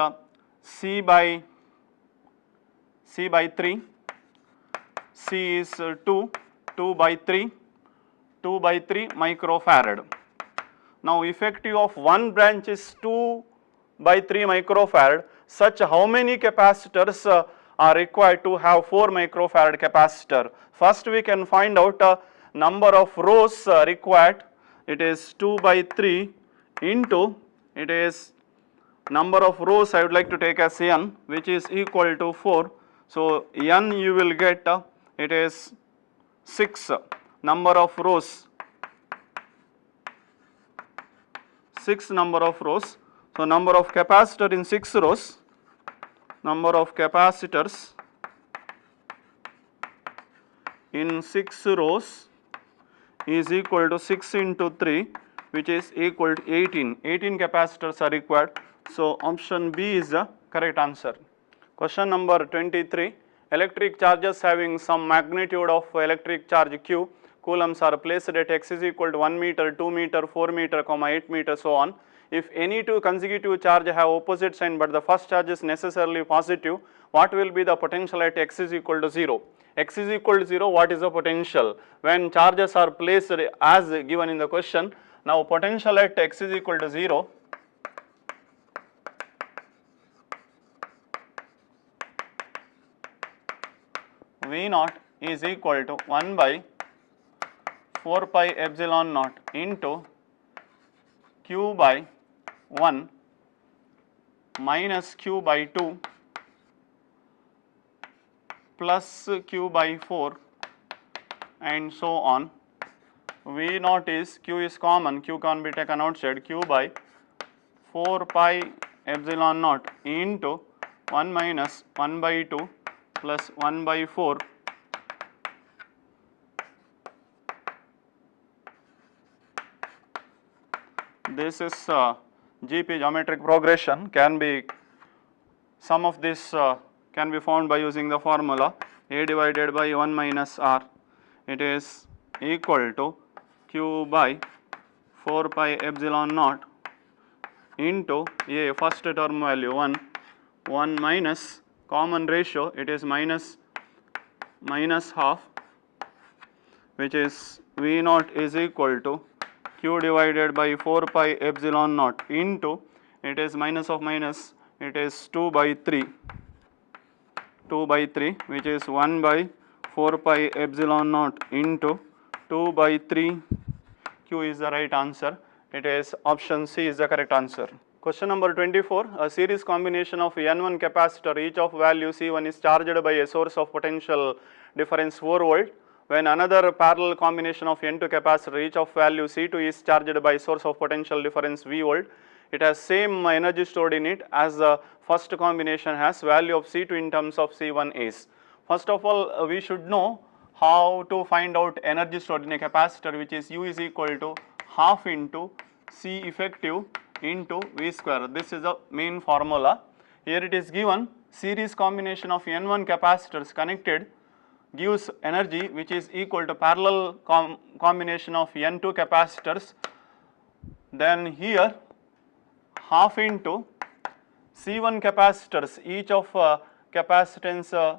C by 3, C is 2 by 3 microfarad. Now effective of one branch is 2 by 3 microfarad, such how many capacitors are required to have 4 microfarad capacitor? First we can find out number of rows required. It is 2 by 3 into, it is number of rows I would like to take as n, which is equal to 4. So n you will get it is 6 number of rows, 6 number of rows. So number of capacitor in 6 rows, number of capacitors in 6 rows is equal to 6 into 3, which is equal to 18. 18 capacitors are required. So option B is the correct answer. Question number 23. Electric charges having some magnitude of electric charge Q, coulombs are placed at x is equal to 1 meter, 2 meter, 4 meter, 8 meter, so on. If any two consecutive charge have opposite sign but the first charge is necessarily positive, what will be the potential at x is equal to 0? X is equal to 0, what is the potential? When charges are placed as given in the question, now potential at x is equal to 0, V naught is equal to 1 by 4 pi epsilon naught into Q by 1 minus Q by 2 plus Q by 4 and so on. V naught is, Q is common, Q can be taken outside, Q by 4 pi epsilon naught into 1 minus 1 by 2 plus 1 by 4 this is GP, geometric progression, can be, sum of this can be found by using the formula A divided by 1 minus R. It is equal to Q by 4 pi epsilon naught into A, first term value 1 minus common ratio, it is minus half, which is V naught is equal to Q divided by 4 pi epsilon naught into, it is minus of minus, it is 2 by 3, which is 1 by 4 pi epsilon naught into 2 by 3. Q is the right answer. It is option C is the correct answer. Question number 24. A series combination of N1 capacitor, each of value C1 is charged by a source of potential difference 4 volt. When another parallel combination of N2 capacitor, each of value C2 is charged by source of potential difference V volt. It has same energy stored in it as the first combination has. Value of C2 in terms of C1 is. First of all, we should know how to find out energy stored in a capacitor, which is U is equal to half into C effective into V square. This is the main formula. Here it is given series combination of N1 capacitors connected gives energy which is equal to parallel combination of N2 capacitors. Then here half into C1 capacitors, each of capacitance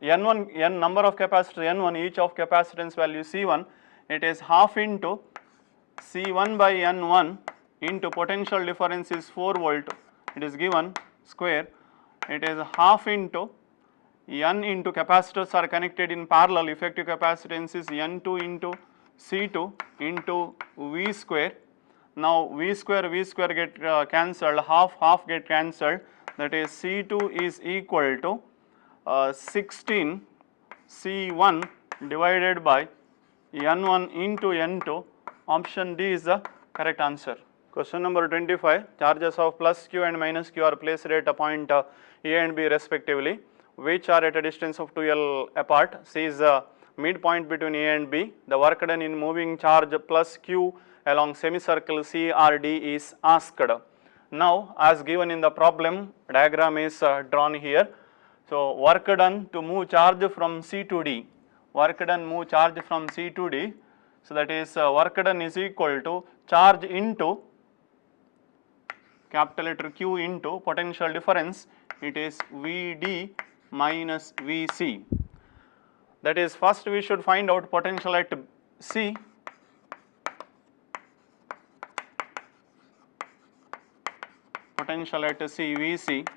N1, number of capacitors N1, each of capacitance value C1, it is half into C1 by N1 into potential difference is 4 volt, it is given square, it is half into N into capacitors are connected in parallel, effective capacitance is N2 into C2 into V square. Now V square get cancelled, half get cancelled, that is C2 is equal to 16 C1 divided by N1 into N2. Option D is the correct answer. Question number 25. Charges of plus Q and minus Q are placed at a point A and B respectively, which are at a distance of 2L apart. C is the midpoint between A and B. The work done in moving charge plus Q along semicircle C or D is asked. Now as given in the problem, diagram is drawn here. So work done to move charge from C to D. work done move charge from C to D. So that is work done is equal to charge into capital letter Q into potential difference, it is Vd minus Vc. That is, first we should find out potential at C. Potential at C, Vc.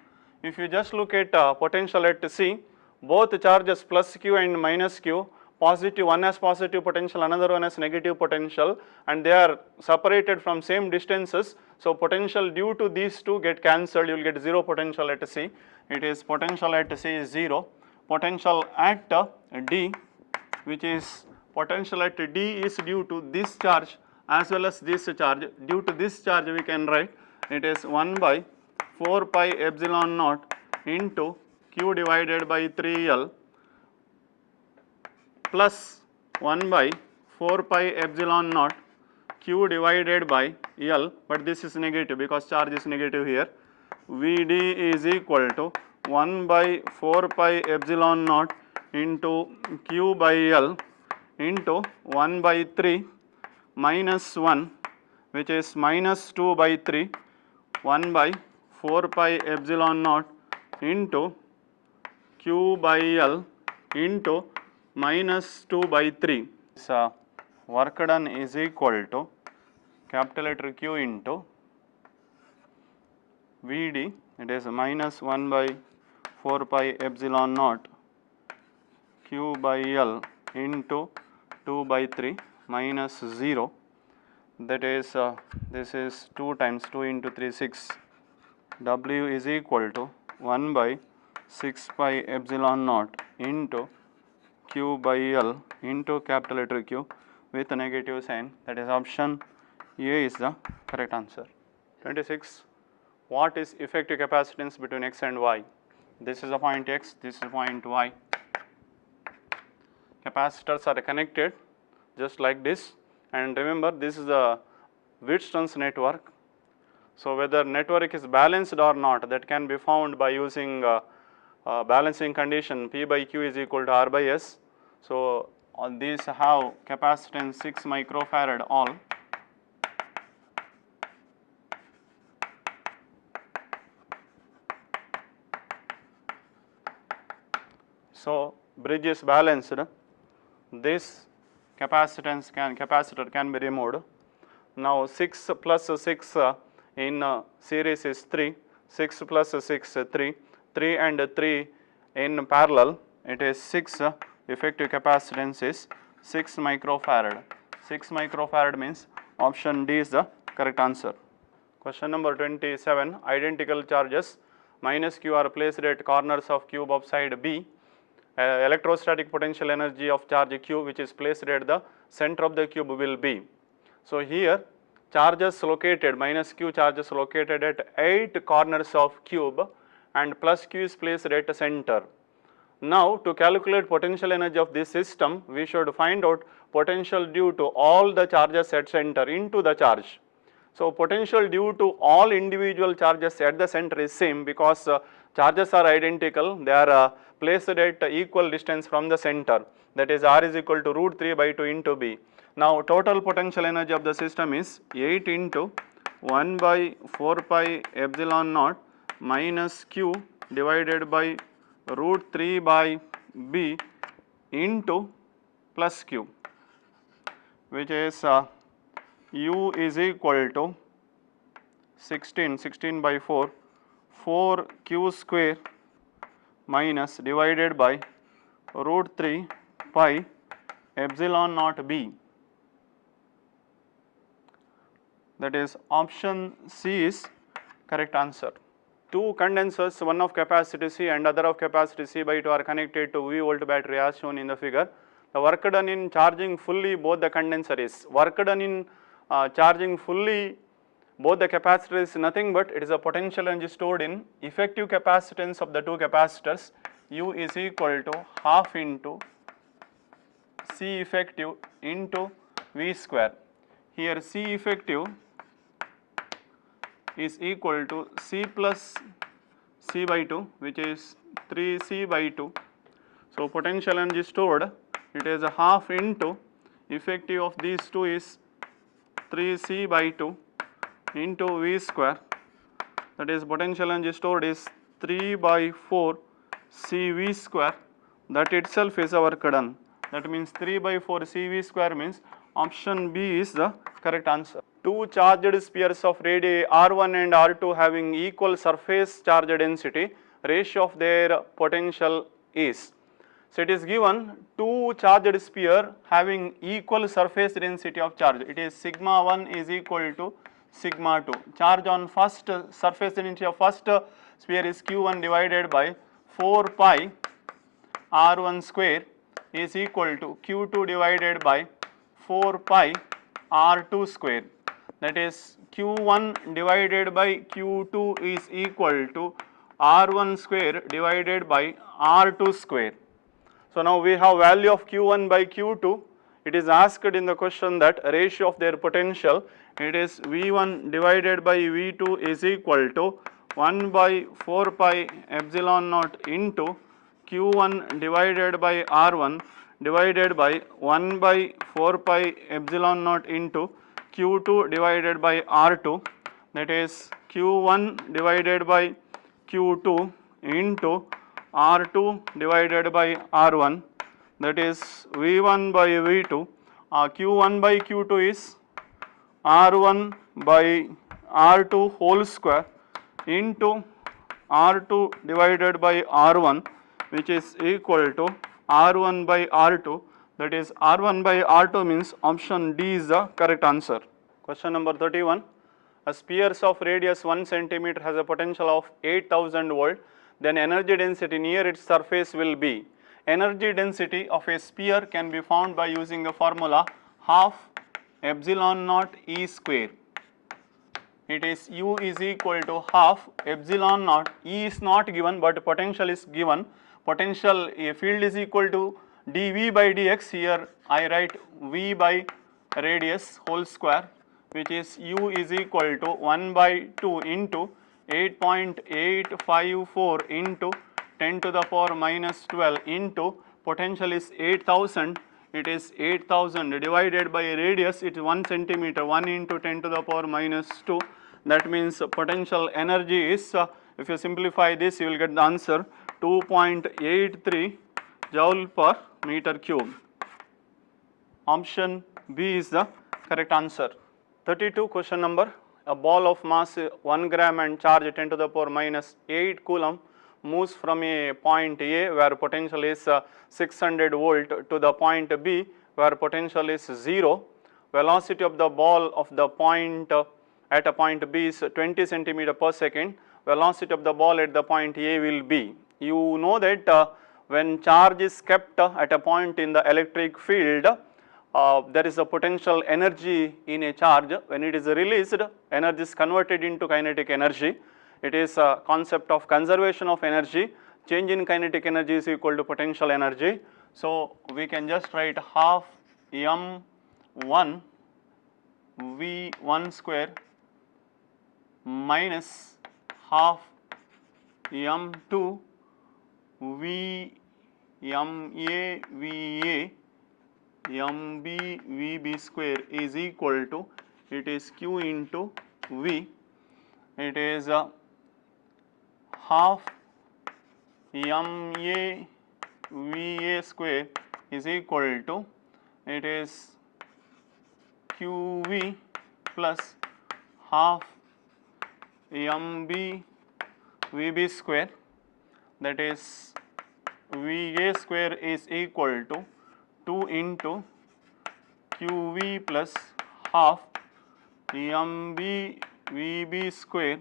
If you just look at potential at C, both charges plus Q and minus Q, positive, one has positive potential, another one has negative potential, and they are separated from same distances. So potential due to these two get cancelled, you will get 0 potential at C. It is potential at C is 0. Potential at D, which is potential at D is due to this charge as well as this charge. Due to this charge we can write it is 1 by 4 pi epsilon naught into Q divided by 3L plus 1 by 4 pi epsilon naught Q divided by L, but this is negative because charge is negative here. Vd is equal to 1 by 4 pi epsilon naught into Q by L into 1 by 3 minus 1, which is minus 2 by 3, 1 by 4 pi epsilon naught into Q by L into minus 2 by 3. So work done is equal to capital letter Q into Vd, it is minus 1 by 4 pi epsilon naught Q by L into 2 by 3 minus 0. That is this is 2 times 2 into 3, 6. W is equal to 1 by 6 pi epsilon naught into Q by L into capital letter Q with a negative sign. That is option A is the correct answer. 26. What is effective capacitance between X and Y? This is a point X, this is a point Y. Capacitors are connected just like this, and remember this is a Wheatstone's network. So whether network is balanced or not, that can be found by using balancing condition P by Q is equal to R by S. So on these have capacitance 6 microfarad all. So bridge is balanced. This capacitor can be removed. Now 6 plus 6 in series is 3, 6 plus 6 3, 3 and 3 in parallel, it is 6. Effective capacitance is 6 microfarad. 6 microfarad means option D is the correct answer. Question number 27. Identical charges minus Q are placed at corners of cube of side B. Electrostatic potential energy of charge Q which is placed at the center of the cube will be. So here charges located, minus Q charges located at 8 corners of cube and plus Q is placed at the center. Now to calculate potential energy of this system, we should find out potential due to all the charges at center into the charge. So potential due to all individual charges at the center is same because charges are identical, they are placed at equal distance from the center, that is R is equal to root 3 by 2 into B. Now total potential energy of the system is 8 into 1 by 4 pi epsilon naught minus Q divided by root 3 by B into plus Q, which is U is equal to 16 by 4, 4 Q square minus divided by root 3 pi epsilon naught B. That is option C is correct answer. Two condensers, one of capacity C and other of capacity C by 2 are connected to V volt battery as shown in the figure. The work done in charging fully both the condenser is, work done in charging fully both the capacitor is nothing but it is a potential energy stored in effective capacitance of the two capacitors. U is equal to half into C effective into V square. Here C effective is equal to C plus C by 2, which is 3C by 2. So potential energy stored it is a half into effective of these two is 3C by 2 into V square, that is potential energy stored is 3 by 4 CV square, that itself is our done. That means 3 by 4 CV square means option B is the correct answer. Two charged spheres of radii R1 and R2 having equal surface charge density, ratio of their potential is. So it is given two charged sphere having equal surface density of charge. It is sigma 1 is equal to sigma 2. Charge on first surface density of first sphere is Q1 divided by 4 pi R1 square is equal to Q2 divided by 4 pi R2 square. That is Q1 divided by Q2 is equal to R1 square divided by R2 square. So now we have value of Q1 by Q2. It is asked in the question that ratio of their potential, it is V1 divided by V2 is equal to 1 by 4 pi epsilon naught into Q1 divided by R1 divided by 1 by 4 pi epsilon naught into Q2 divided by R2, that is Q1 divided by Q2 into R2 divided by R1, that is V1 by V2. Q1 by Q2 is R1 by R2 whole square into R2 divided by R1, which is equal to R1 by R2, that is R1 by R2 means option D is the correct answer. Question number 31. A sphere of radius 1 centimeter has a potential of 8000 volt, then energy density near its surface will be. Energy density of a sphere can be found by using the formula half epsilon naught E square. It is U is equal to half epsilon naught, E is not given but potential is given. Potential a field is equal to dV by dx, here I write V by radius whole square, which is U is equal to 1 by 2 into 8.854 into 10 to the power minus 12 into potential is 8000, it is 8000 divided by radius, it is 1 centimeter, 1 into 10 to the power minus 2, that means potential energy is, if you simplify this you will get the answer 2.83 joule per meter cube. Option B is the correct answer. 32 question number. A ball of mass 1 gram and charge 10 to the power minus 8 coulomb moves from a point A where potential is 600 volt to the point B where potential is 0. Velocity of the ball of the point at a point B is 20 centimeter per second. Velocity of the ball at the point A will be. You know that when charge is kept at a point in the electric field, there is a potential energy in a charge. When it is released, energy is converted into kinetic energy. It is a concept of conservation of energy. Change in kinetic energy is equal to potential energy. So we can just write half m1 v1 square minus half m2 v ma va mb vb square is equal to, it is q into v, it is half ma va square is equal to, it is qv plus half mb vb square, that is va square is equal to 2 into qv plus half mb vb square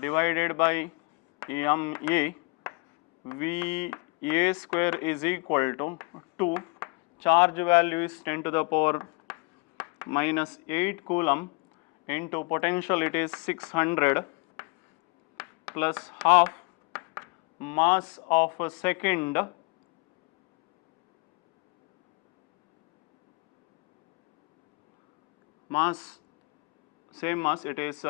divided by ma. va square is equal to 2, charge value is 10 to the power minus 8 coulomb into potential, it is 600 plus half mass of a second mass, same mass, it is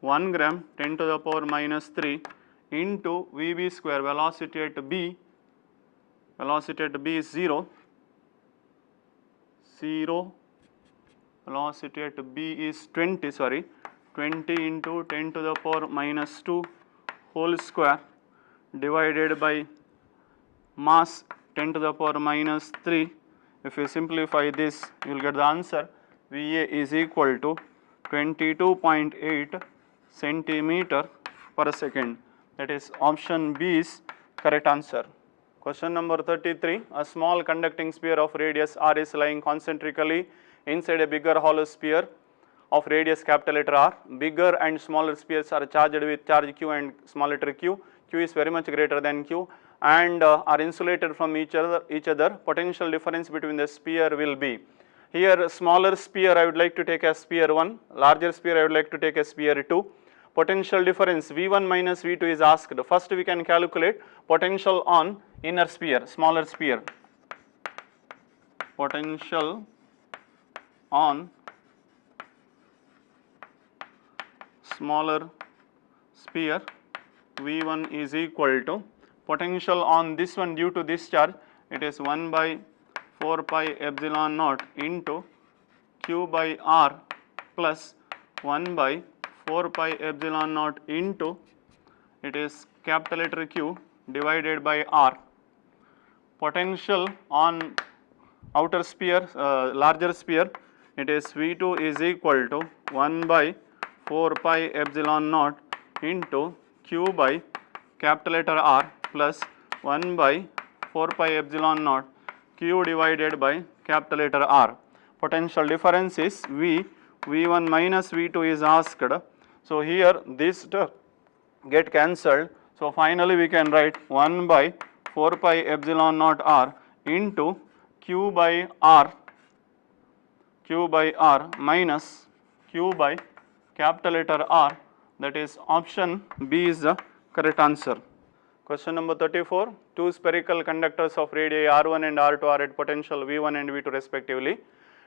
1 gram 10 to the power minus 3 into Vb square. Velocity at B is 0, velocity at B is 20 into 10 to the power minus 2 whole square divided by mass 10 to the power minus 3. If you simplify this, you will get the answer Va is equal to 22.8 centimeter per second. That is option B is correct answer. Question number 33. A small conducting sphere of radius r is lying concentrically inside a bigger hollow sphere of radius capital letter R. Bigger and smaller spheres are charged with charge q and small letter q. Q is very much greater than q and are insulated from each other. Potential difference between the sphere will be. Here smaller sphere I would like to take as sphere 1, larger sphere I would like to take as sphere 2. Potential difference V1 minus V2 is asked. First we can calculate potential on inner sphere, smaller sphere. Potential on smaller sphere V1 is equal to potential on this one due to this charge, it is 1 by 4 pi epsilon naught into q by r plus 1 by 4 pi epsilon naught into it is capital letter Q divided by R. Potential on outer sphere, larger sphere, it is V2 is equal to 1 by 4 pi epsilon naught into Q by capital letter R plus 1 by 4 pi epsilon naught Q divided by capital letter R. Potential difference is V1 minus V2 is asked. So here this get cancelled. So finally we can write 1 by 4 pi epsilon naught R into Q by R minus Q by capital letter R, that is option B is the correct answer. Question number 34. Two spherical conductors of radii R1 and R2 are at potential V1 and V2 respectively.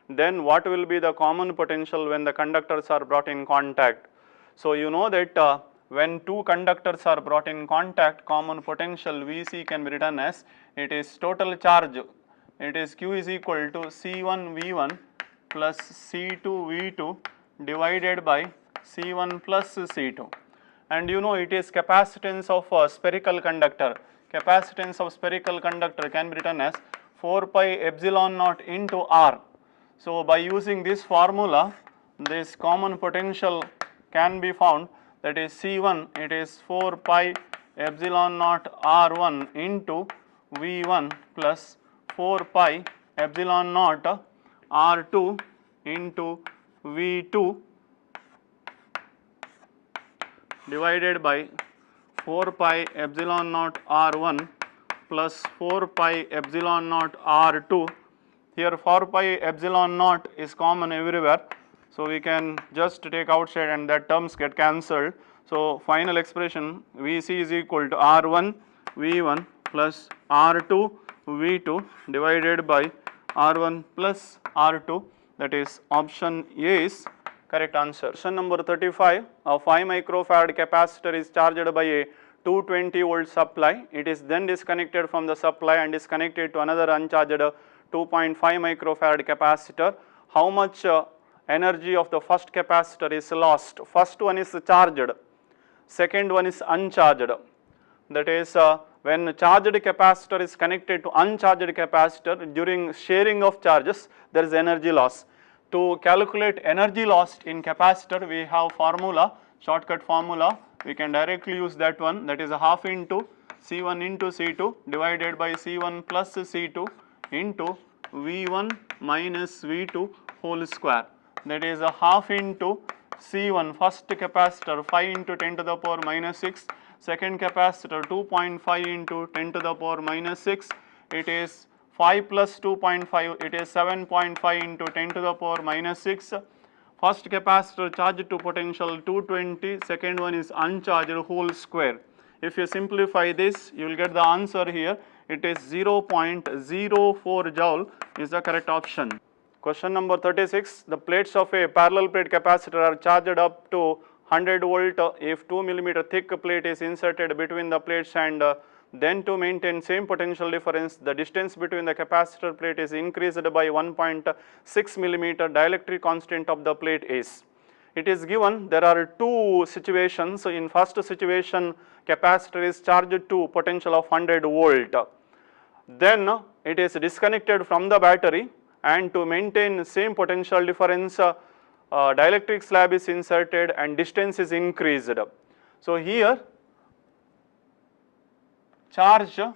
Then what will be the common potential when the conductors are brought in contact? So you know that when two conductors are brought in contact, common potential Vc can be written as it is total charge. It is Q is equal to C1 V1 plus C2 V2 divided by C1 plus C2. And you know it is capacitance of a spherical conductor. Capacitance of spherical conductor can be written as 4 pi epsilon naught into R. So by using this formula, this common potential can be found, that is C1, it is 4 pi epsilon naught R1 into V1 plus 4 pi epsilon naught R2 into V2 divided by 4 pi epsilon naught R1 plus 4 pi epsilon naught R2. Here 4 pi epsilon naught is common everywhere, so we can just take outside and that terms get cancelled. So final expression Vc is equal to R1 V1 plus R2 V2 divided by R1 plus R2, that is option A is correct answer. Question number 35. A 5 microfarad capacitor is charged by a 220 volt supply. It is then disconnected from the supply and is connected to another uncharged 2.5 microfarad capacitor. How much energy of the first capacitor is lost? First one is charged, second one is uncharged. That is when charged capacitor is connected to uncharged capacitor, during sharing of charges there is energy loss. To calculate energy lost in capacitor, we have formula, shortcut formula, we can directly use that one, that is a half into C1 into C2 divided by C1 plus C2 into V1 minus V2 whole square. That is a half into C1, first capacitor 5 into 10 to the power minus 6, second capacitor 2.5 into 10 to the power minus 6, it is 5 plus 2.5, it is 7.5 into 10 to the power minus 6. First capacitor charged to potential 220, second one is uncharged whole square. If you simplify this, you will get the answer here, it is 0.04 joule is the correct option. Question number 36. The plates of a parallel plate capacitor are charged up to 100 volt if 2 millimeter thick plate is inserted between the plates, and then to maintain same potential difference, the distance between the capacitor plate is increased by 1.6 millimeter. Dielectric constant of the plate is. It is given there are two situations. So in first situation, capacitor is charged to potential of 100 volt. Then it is disconnected from the battery, and to maintain same potential difference, dielectric slab is inserted and distance is increased. So here charge in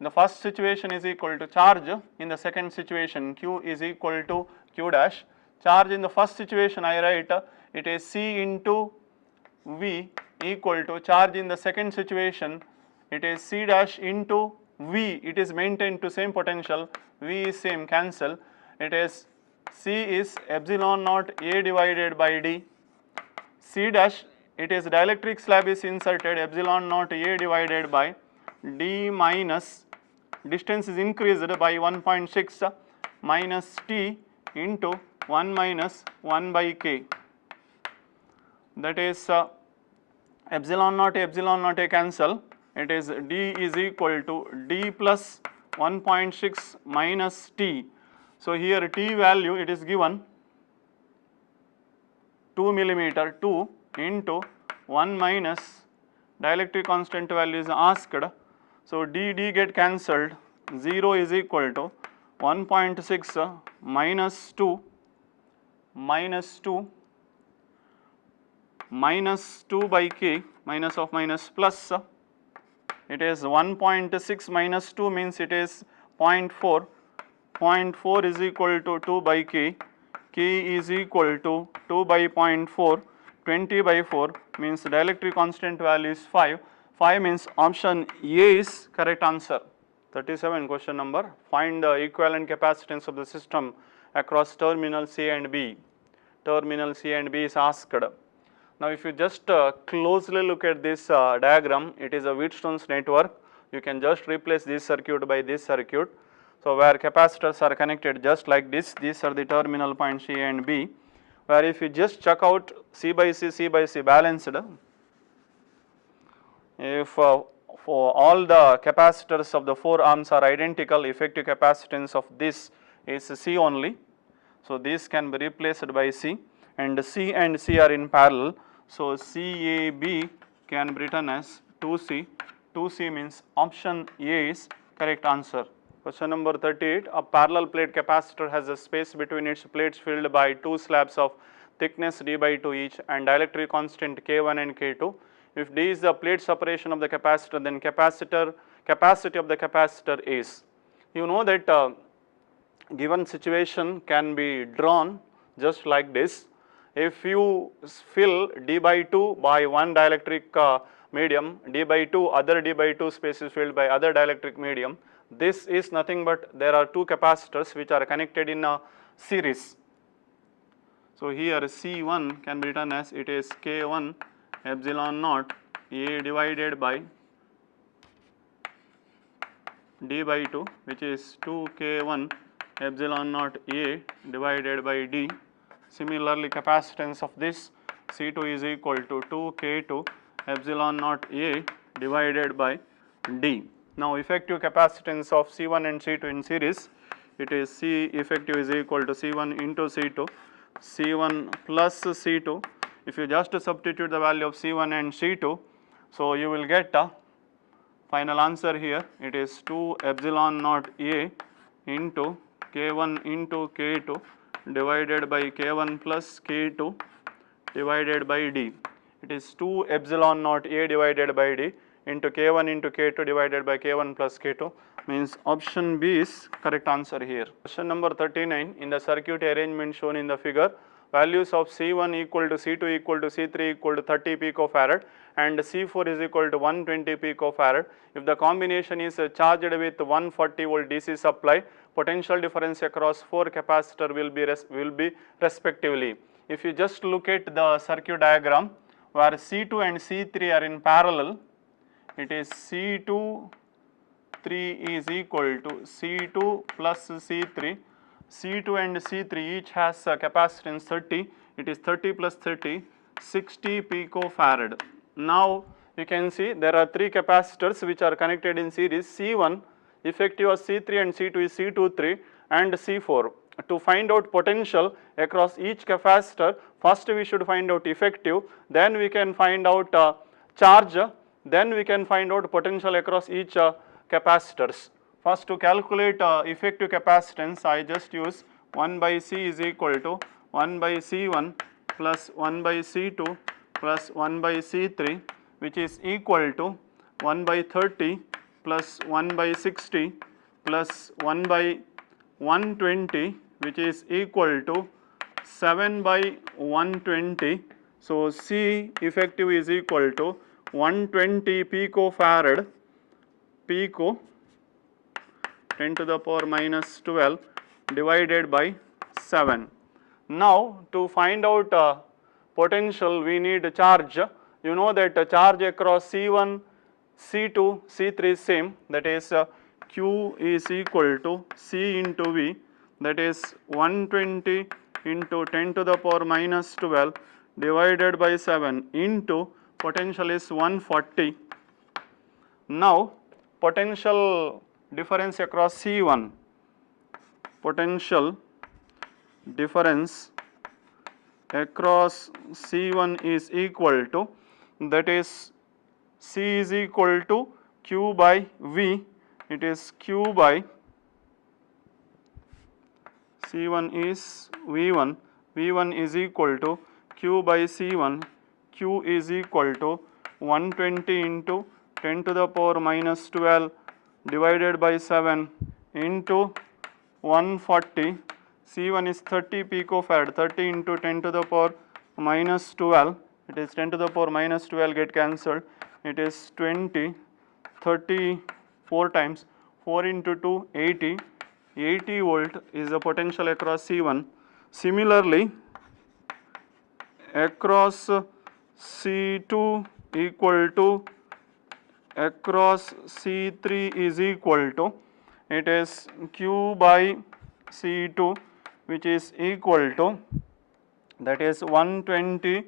the first situation is equal to charge in the second situation, Q is equal to Q dash. Charge in the first situation I write it is C into V equal to charge in the second situation it is C dash into V, it is maintained to same potential, V is same, cancel, it is C is epsilon naught A divided by D, C dash it is dielectric slab is inserted, epsilon naught A divided by D minus distance is increased by 1.6 minus T into 1 minus 1 by K, that is epsilon naught A cancel, it is D is equal to D plus 1.6 minus T. So here T value it is given 2 millimeter 2 into 1 minus dielectric constant value is asked. So D get cancelled, 0 is equal to 1.6 minus 2 minus 2 minus 2 by K, minus of minus plus, it is 1.6 minus 2 means it is 0.4, 0.4 is equal to 2 by K, K is equal to 2 by 0.4, 20 by 4 means dielectric constant value is 5, 5 means option A is correct answer. 37 question number, find the equivalent capacitance of the system across terminal C and B. Terminal C and B is asked. Now if you just closely look at this diagram, it is a Wheatstone's network. You can just replace this circuit by this circuit. So where capacitors are connected just like this, these are the terminal points C and B, where if you just check out C by C balanced, if for all the capacitors of the 4 arms are identical, effective capacitance of this is C only. So this can be replaced by C, and C and C are in parallel. So CAB can be written as 2C. 2C means option A is correct answer. Question number 38. A parallel plate capacitor has a space between its plates filled by 2 slabs of thickness D by 2 each and dielectric constant K1 and K2. If D is the plate separation of the capacitor, then capacity of the capacitor is. You know that given situation can be drawn just like this. If you fill D by 2 by one dielectric medium, D by 2 other D by 2 space is filled by other dielectric medium, this is nothing but there are 2 capacitors which are connected in a series. So here C1 can be written as it is K1 epsilon naught A divided by D by 2, which is 2 K1 epsilon naught A divided by D. Similarly, capacitance of this C2 is equal to 2 K2 epsilon naught A divided by D. Now effective capacitance of C1 and C2 in series, it is C effective is equal to C1 into C2, C1 plus C2. If you just substitute the value of C1 and C2, so you will get a final answer here. It is 2 epsilon naught A into K1 into K2 divided by K1 plus K2 divided by D. It is 2 epsilon naught A divided by D into K1 into K2 divided by K1 plus K2, means option B is correct answer here. Question number 39. In the circuit arrangement shown in the figure, values of C1 equal to C2 equal to C3 equal to 30 picofarad and C4 is equal to 120 picofarad. If the combination is charged with 140 volt DC supply, potential difference across 4 capacitor will be respectively. If you just look at the circuit diagram where C2 and C3 are in parallel, it is C2 3 is equal to C2 plus C3. C2 and C3 each has a capacitance 30, it is 30 plus 30, 60 picofarad. Now you can see there are 3 capacitors which are connected in series. C1 effective of C3 and C2 is C23 and C4. To find out potential across each capacitor, first we should find out effective, then we can find out charge, then we can find out potential across each capacitors. First, to calculate effective capacitance, I just use 1 by C is equal to 1 by C1 plus 1 by C2 plus 1 by C3, which is equal to 1 by 30 plus 1 by 60 plus 1 by 120, which is equal to 7 by 120. So C effective is equal to 120 picofarad, pico 10 to the power minus 12 divided by 7. Now to find out potential, we need charge. You know that charge across C1, C2, C3 is same, that is Q is equal to C into V, that is 120 into 10 to the power minus 12 divided by 7 into potential is 140. Now potential difference across C1, potential difference across C1 is equal to, that is C is equal to Q by V, it is Q by C1 is V1, V1 is equal to Q by C1, Q is equal to 120 into 10 to the power minus 12 divided by 7 into 140. C1 is 30 picofarad, 30 into 10 to the power minus 12, it is 10 to the power minus 12 get cancelled, it is 20, 34 times, 4 into 2, 80, 80 volt is the potential across C1. Similarly, across C2 equal to, across C3 is equal to, it is Q by C2, which is equal to, that is 120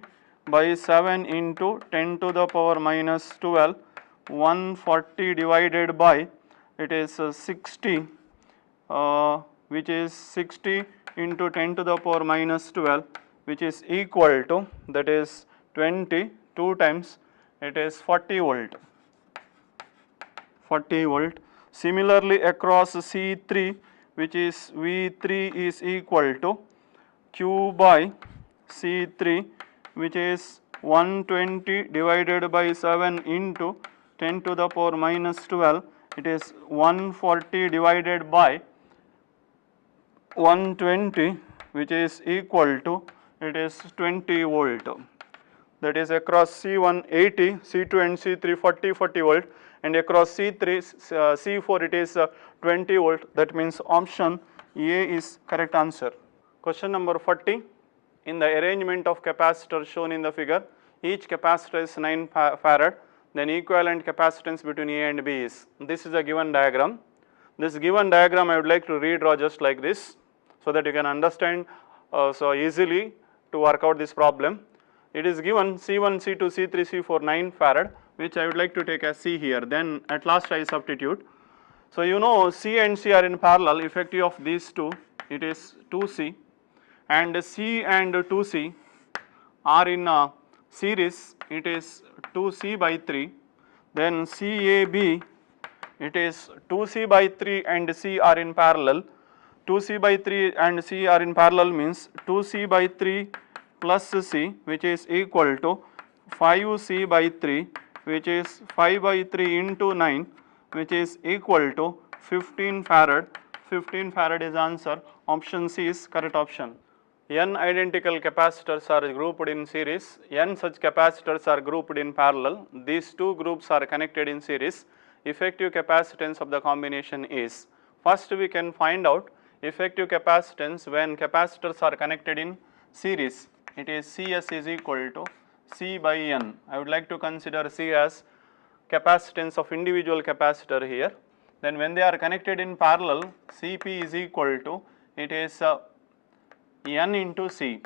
by 7 into 10 to the power minus 12, 140 divided by, it is 60, which is 60 into 10 to the power minus 12, which is equal to, that is 20, 2 times, it is 40 volt, 40 volt. Similarly, across C3, which is V3 is equal to Q by C3, which is 120 divided by 7 into 10 to the power minus 12, it is 140 divided by 120, which is equal to, it is 20 volt. That is across C1 80, C2 and C3 40, 40 volt, and across C3, C4 it is 20 volt. That means option A is correct answer. Question number 40. In the arrangement of capacitors shown in the figure, each capacitor is 9 farad, then equivalent capacitance between A and B is. This is a given diagram. This given diagram I would like to redraw just like this, so that you can understand so easily to work out this problem. It is given C1, C2, C3, C4 9 farad, which I would like to take as C here, then at last I substitute. So you know C and C are in parallel, effective of these two, it is 2C, and C and 2C are in series, it is 2C by 3, then CAB, it is 2C by 3 and C are in parallel. 2C by 3 and C are in parallel means 2C by 3 plus C, which is equal to 5C by 3, which is 5 by 3 into 9, which is equal to 15 farad. 15 farad is answer. Option C is correct option. N identical capacitors are grouped in series. N such capacitors are grouped in parallel. These two groups are connected in series. Effective capacitance of the combination is. First we can find out effective capacitance when capacitors are connected in series. It is Cs is equal to C by N. I would like to consider C as capacitance of individual capacitor here. Then when they are connected in parallel, Cp is equal to, it is N into C.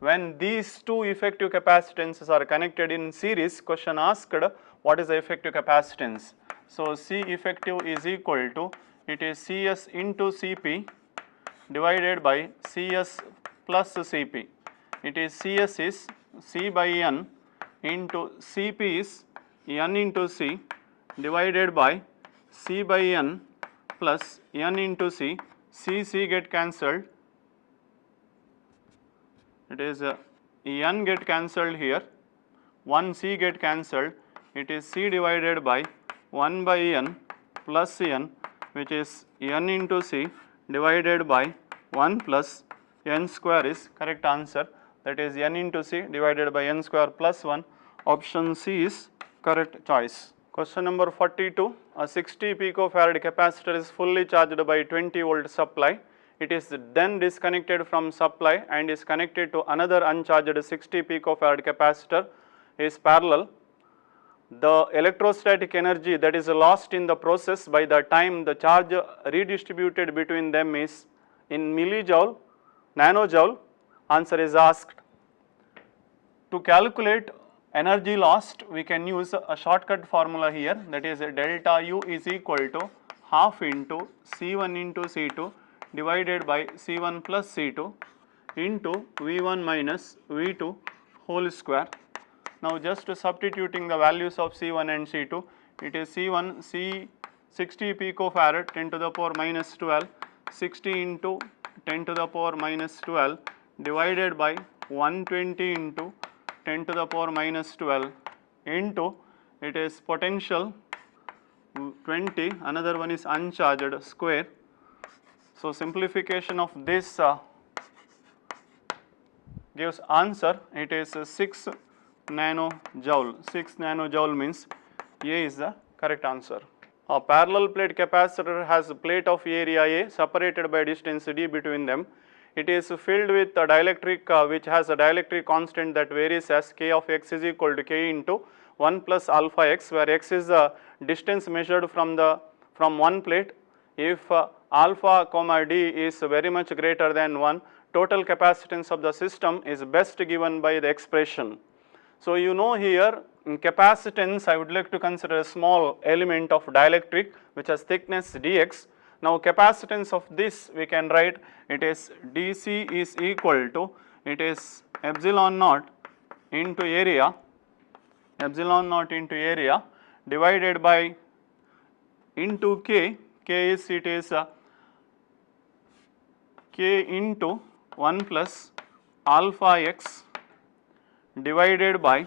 when these two effective capacitances are connected in series, question asked what is the effective capacitance. So C effective is equal to, it is Cs into Cp divided by Cs plus Cp. It is Cs is C by N into Cp is N into C divided by C by N plus N into C. C get cancelled. It is N get cancelled here, 1 C get cancelled, it is C divided by 1 by N plus N, which is N into C divided by 1 plus N square is correct answer, that is N into C divided by N square plus 1. Option C is correct choice. Question number 42, a 60 picofarad capacitor is fully charged by 20 volt supply. It is then disconnected from supply and is connected to another uncharged 60 picofarad capacitor is parallel. The electrostatic energy that is lost in the process by the time the charge redistributed between them is in millijoule, nanojoule. Answer is asked. To calculate energy lost, we can use a shortcut formula here, that is delta U is equal to half into C1 into C2 divided by C1 plus C2 into V1 minus V2 whole square. Now just substituting the values of C1 and C2, it is C1 60 picofarad 10 to the power minus 12, 60 into 10 to the power minus 12 divided by 120 into 10 to the power minus 12 into, it is potential 20, another one is uncharged square. So simplification of this gives answer, it is 6 nanojoule. 6 nanojoule means A is the correct answer. A parallel plate capacitor has a plate of area A separated by distance d between them. It is filled with a dielectric which has a dielectric constant that varies as K of x is equal to K into 1 plus alpha x, where x is the distance measured from one plate. If alpha comma d is very much greater than 1, total capacitance of the system is best given by the expression. So you know here in capacitance I would like to consider a small element of dielectric which has thickness dx. Now capacitance of this we can write, it is dc is equal to, it is epsilon naught into area, epsilon naught into area divided by into k, k is, it is k into 1 plus alpha x divided by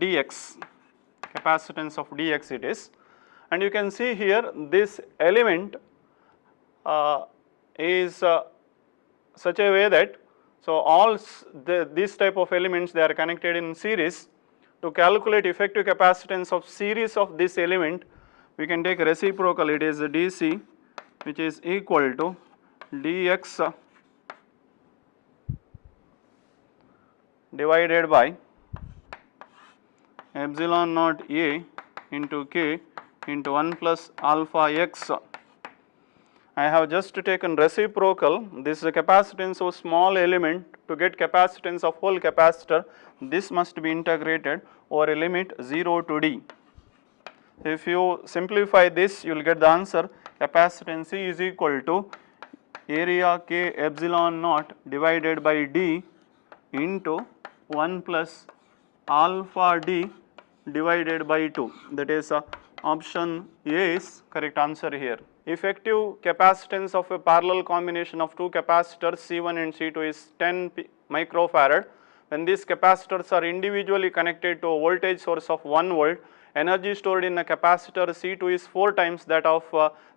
dx, capacitance of dx it is. And you can see here this element is such a way that, so all this type of elements they are connected in series. To calculate effective capacitance of series of this element, we can take reciprocal, it is dc which is equal to dx divided by epsilon naught a into k into 1 plus alpha x. I have just taken reciprocal, this is a capacitance of small element. To get capacitance of whole capacitor, this must be integrated over a limit 0 to d. If you simplify this, you will get the answer, capacitance C is equal to area k epsilon naught divided by d into 1 plus alpha d divided by 2, that is option A is correct answer here. Effective capacitance of a parallel combination of two capacitors C1 and C2 is 10 microfarad. When these capacitors are individually connected to a voltage source of 1 volt, energy stored in a capacitor C2 is 4 times that of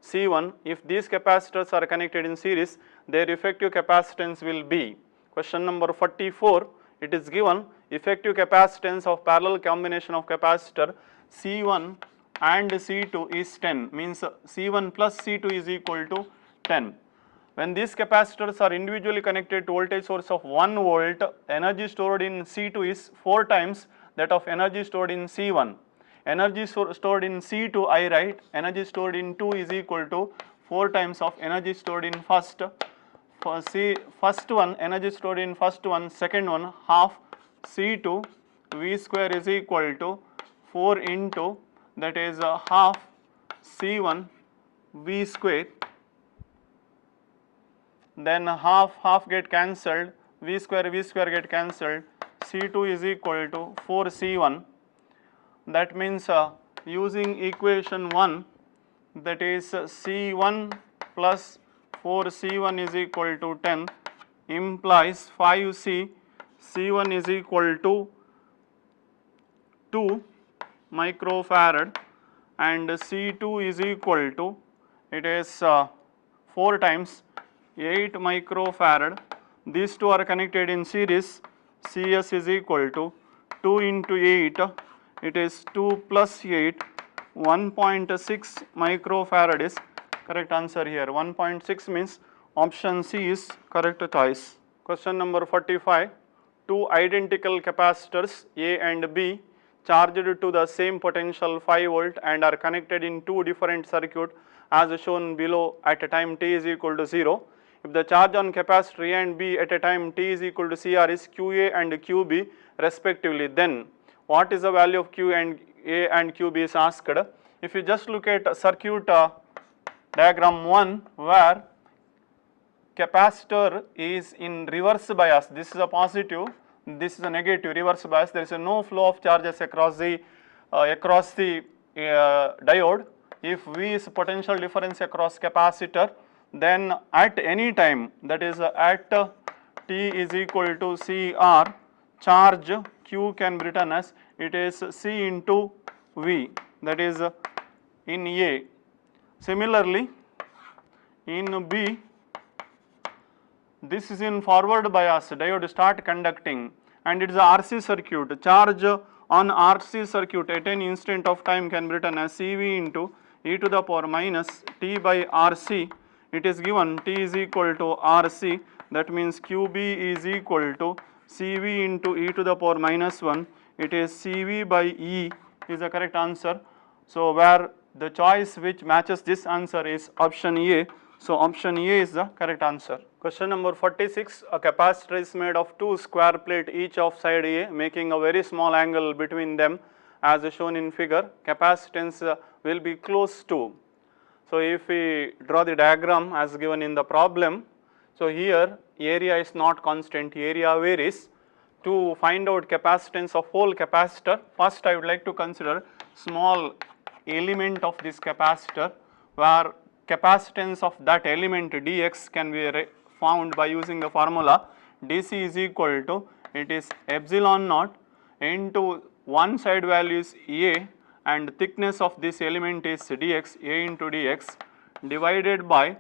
C1. If these capacitors are connected in series, their effective capacitance will be. Question number 44, it is given effective capacitance of parallel combination of capacitor C1 and C2 is 10, means C1 plus C2 is equal to 10. When these capacitors are individually connected to voltage source of 1 volt, energy stored in C2 is 4 times that of energy stored in C1. Energy stored in C2 I write, energy stored in 2 is equal to 4 times of energy stored in first. for first one energy stored in first one, second one half C2 V square is equal to 4 into that is half C1 V square, then half get cancelled, V square get cancelled, C2 is equal to 4 C1. That means using equation 1, that is C1 plus 4 C1 is equal to 10 implies 5 C1 is equal to 2 microfarad and C2 is equal to, it is 4 times 8 microfarad. These two are connected in series. CS is equal to 2 into 8, it is 2 plus 8, 1.6 microfarad is correct answer here. 1.6 means option C is correct choice. Question number 45. Two identical capacitors A and B charged to the same potential 5 volt and are connected in two different circuits as shown below at a time t is equal to 0. If the charge on capacitor A and B at a time t is equal to CR is QA and QB respectively, then what is the value of Q and A and QB is asked. If you just look at circuit diagram 1 where capacitor is in reverse bias, this is a positive, this is a negative reverse bias, there is no flow of charges across the diode. If V is potential difference across capacitor, then at any time, that is at t is equal to CR, charge Q can be written as it is C into V, that is in A. Similarly, in B, this is in forward bias, diode start conducting and it is a RC circuit. Charge on RC circuit at any instant of time can be written as CV into e to the power minus t by RC. It is given t is equal to RC, that means QB is equal to CV into e to the power minus 1. It is CV by E is the correct answer. So where the choice which matches this answer is option A. So option A is the correct answer. Question number 46. A capacitor is made of two square plates each of side A, making a very small angle between them as shown in figure. Capacitance will be close to. So if we draw the diagram as given in the problem, so here area is not constant, area varies. To find out capacitance of whole capacitor, first I would like to consider small element of this capacitor where capacitance of that element dx can be found by using the formula dc is equal to, it is epsilon naught into one side value is A and thickness of this element is dx, A into dx divided by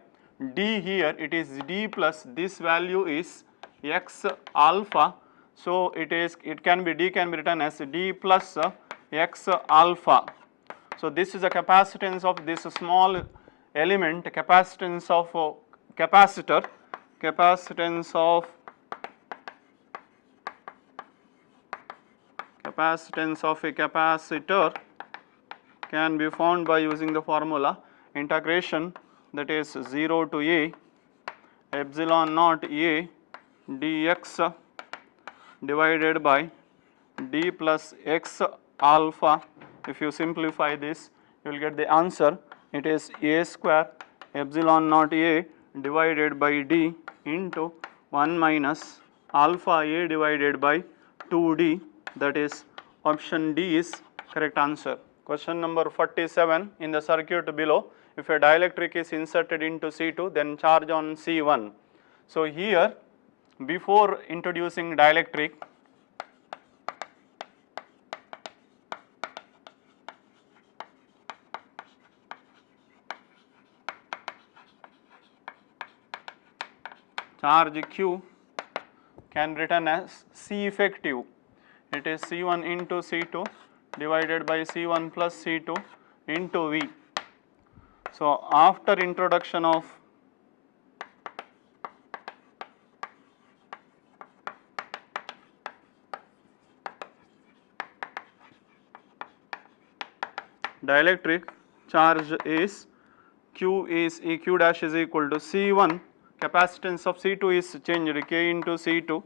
d, here it is d plus this value is x alpha. So it can be d can be written as d plus x alpha. So this is the capacitance of this small element, capacitance of capacitor, capacitance of a capacitor can be found by using the formula integration, that is 0 to A epsilon naught A dx divided by d plus x alpha. If you simplify this, you will get the answer. It is A square epsilon naught A divided by d into 1 minus alpha A divided by 2d, that is option D is correct answer. Question number 47. In the circuit below, if a dielectric is inserted into C2, then charge on C1. So here, before introducing dielectric, charge Q can be written as C effective. It is C1 into C2 divided by C1 plus C2 into V. So after introduction of dielectric, charge is Q dash is equal to C1 capacitance of C2 is changed, K into C2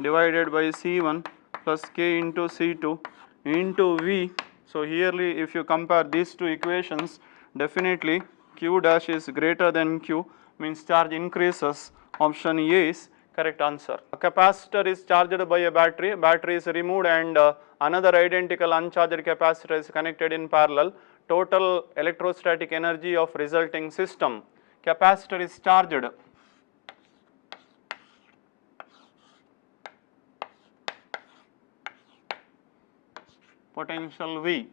divided by C1 plus K into C2 into V. So herely if you compare these two equations, definitely Q dash is greater than Q, means charge increases. Option A is correct answer. A capacitor is charged by a battery, battery is removed and another identical uncharged capacitor is connected in parallel. Total electrostatic energy of resulting system. Capacitor is charged. Potential V.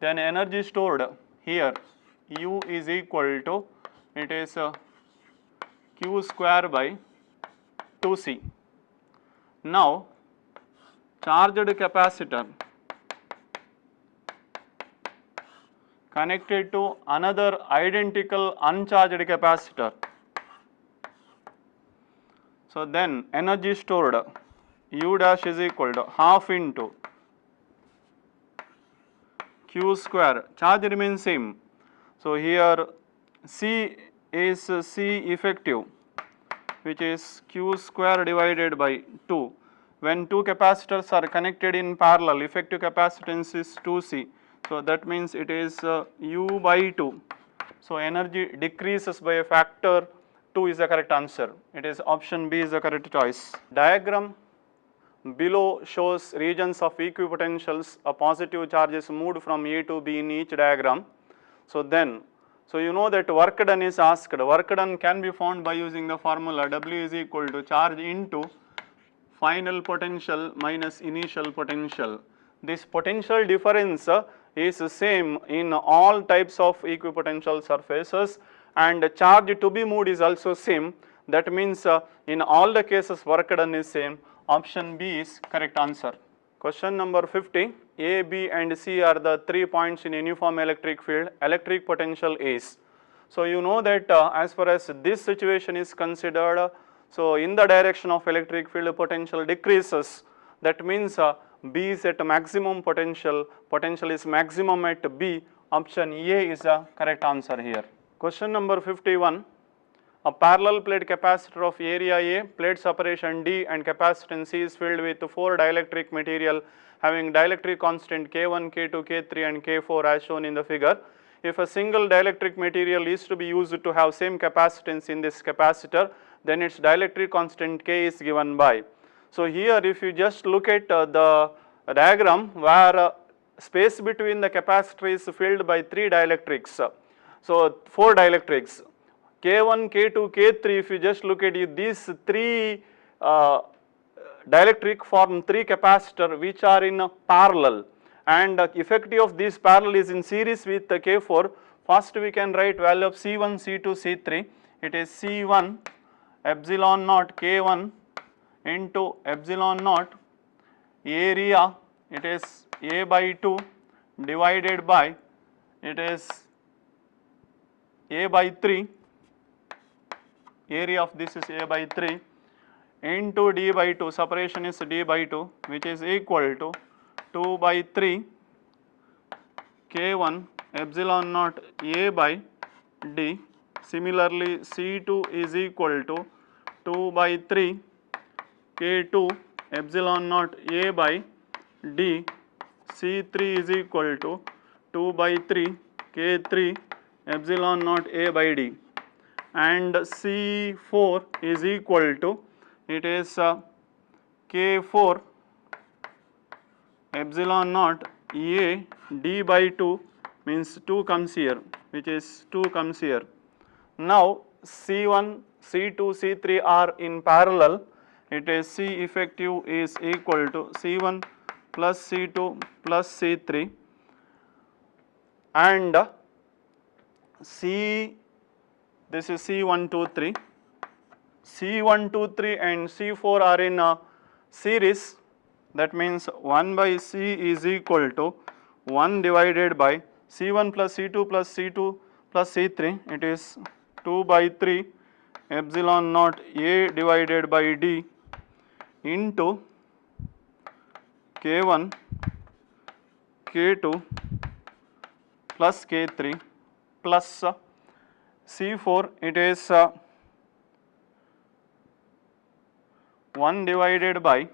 Then energy stored here U is equal to, it is Q square by 2C. Now charged capacitor connected to another identical uncharged capacitor. So then energy stored U dash is equal to half into Q square, charge remains same. So here C is C effective, which is Q square divided by 2. When two capacitors are connected in parallel, effective capacitance is 2C. So that means it is U by 2. So energy decreases by a factor 2 is the correct answer. It is option B is the correct choice. Diagram below shows regions of equipotentials. A positive charge is moved from A to B in each diagram. So then, so you know that work done is asked. Work done can be found by using the formula W is equal to charge into final potential minus initial potential. This potential difference is same in all types of equipotential surfaces, and charge to be moved is also same. That means in all the cases work done is same. Option B is correct answer. Question number 50. A, B and C are the 3 points in uniform electric field. Electric potential is. So you know that as far as this situation is considered, so in the direction of electric field potential decreases. That means B is at maximum potential, potential is maximum at B. Option A is the correct answer here. Question number 51. A parallel plate capacitor of area A, plate separation D and capacitance C is filled with 4 dielectric material having dielectric constant K1, K2, K3 and K4 as shown in the figure. If a single dielectric material is to be used to have same capacitance in this capacitor, then its dielectric constant K is given by. So here if you just look at the diagram where space between the capacitor is filled by 3 dielectrics. So 4 dielectrics. K1, K2, K3, if you just look at it, these 3 dielectric form 3 capacitor which are in parallel, and effective of this parallel is in series with the K4. First we can write value of C1, C2, C3. It is C1 epsilon naught K1 into epsilon naught area, it is A by 2 divided by, it is A by 3, area of this is A by 3 into D by 2, separation is D by 2, which is equal to 2 by 3 K1 epsilon naught A by D. Similarly C2 is equal to 2 by 3 K2 epsilon naught A by D. C3 is equal to 2 by 3 K3 epsilon naught A by D. And C4 is equal to, it is K4 epsilon naught A D by 2, means 2 comes here, which is 2 comes here. Now C1, C2, C3 are in parallel. It is C effective is equal to C1 plus C2 plus C3, and this is C1, 2, 3. C1, 2, 3 and C4 are in series. That means 1 by C is equal to 1 divided by C1 plus C2 plus C2 plus C3. It is 2 by 3 epsilon naught A divided by D into K1, K2 plus K3 plus C4, it is 1 divided by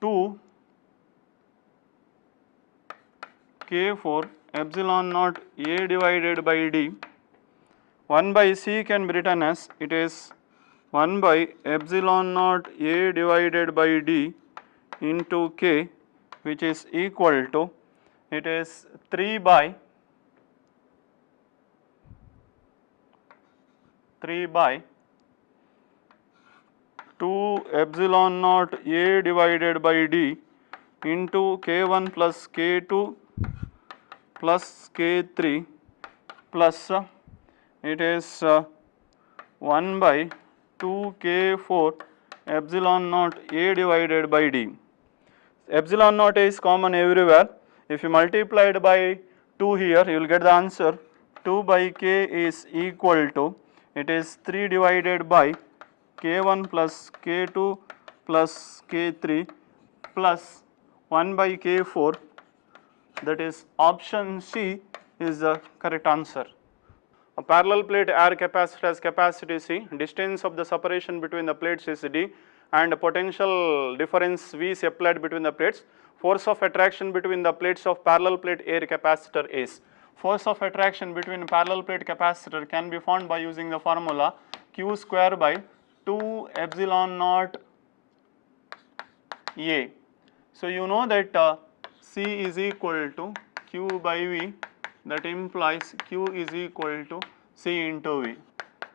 2 K4 epsilon naught A divided by D. 1 by C can be written as it is 1 by epsilon naught A divided by D into K, which is equal to, it is 3 by 2 epsilon naught A divided by D into K1 plus K2 plus K3 plus it is 1 by 2 K4 epsilon naught A divided by D. Epsilon naught is common everywhere. If you multiply it by 2 here, you will get the answer 2 by K is equal to, it is 3 divided by K1 plus K2 plus K3 plus 1 by K4, that is option C is the correct answer. A parallel plate air capacitor has capacity C, distance of the separation between the plates is D, and potential difference V is applied between the plates. Force of attraction between the plates of parallel plate air capacitor is. Force of attraction between parallel plate capacitor can be found by using the formula Q square by 2 epsilon naught A. So you know that C is equal to Q by V, that implies Q is equal to C into V.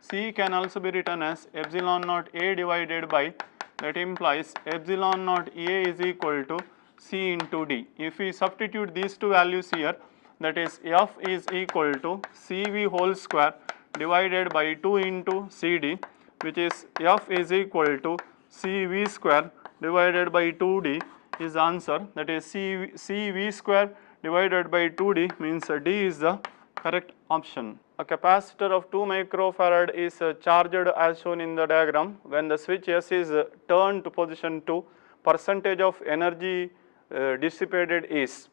C can also be written as epsilon naught A divided by, that implies epsilon naught A is equal to C into D. If we substitute these two values here, that is F is equal to CV whole square divided by 2 into CD, which is F is equal to CV square divided by 2D is the answer, that is CV square divided by 2D means D is the correct option. A capacitor of 2 microfarad is charged as shown in the diagram. When the switch S is turned to position 2, percentage of energy dissipated is,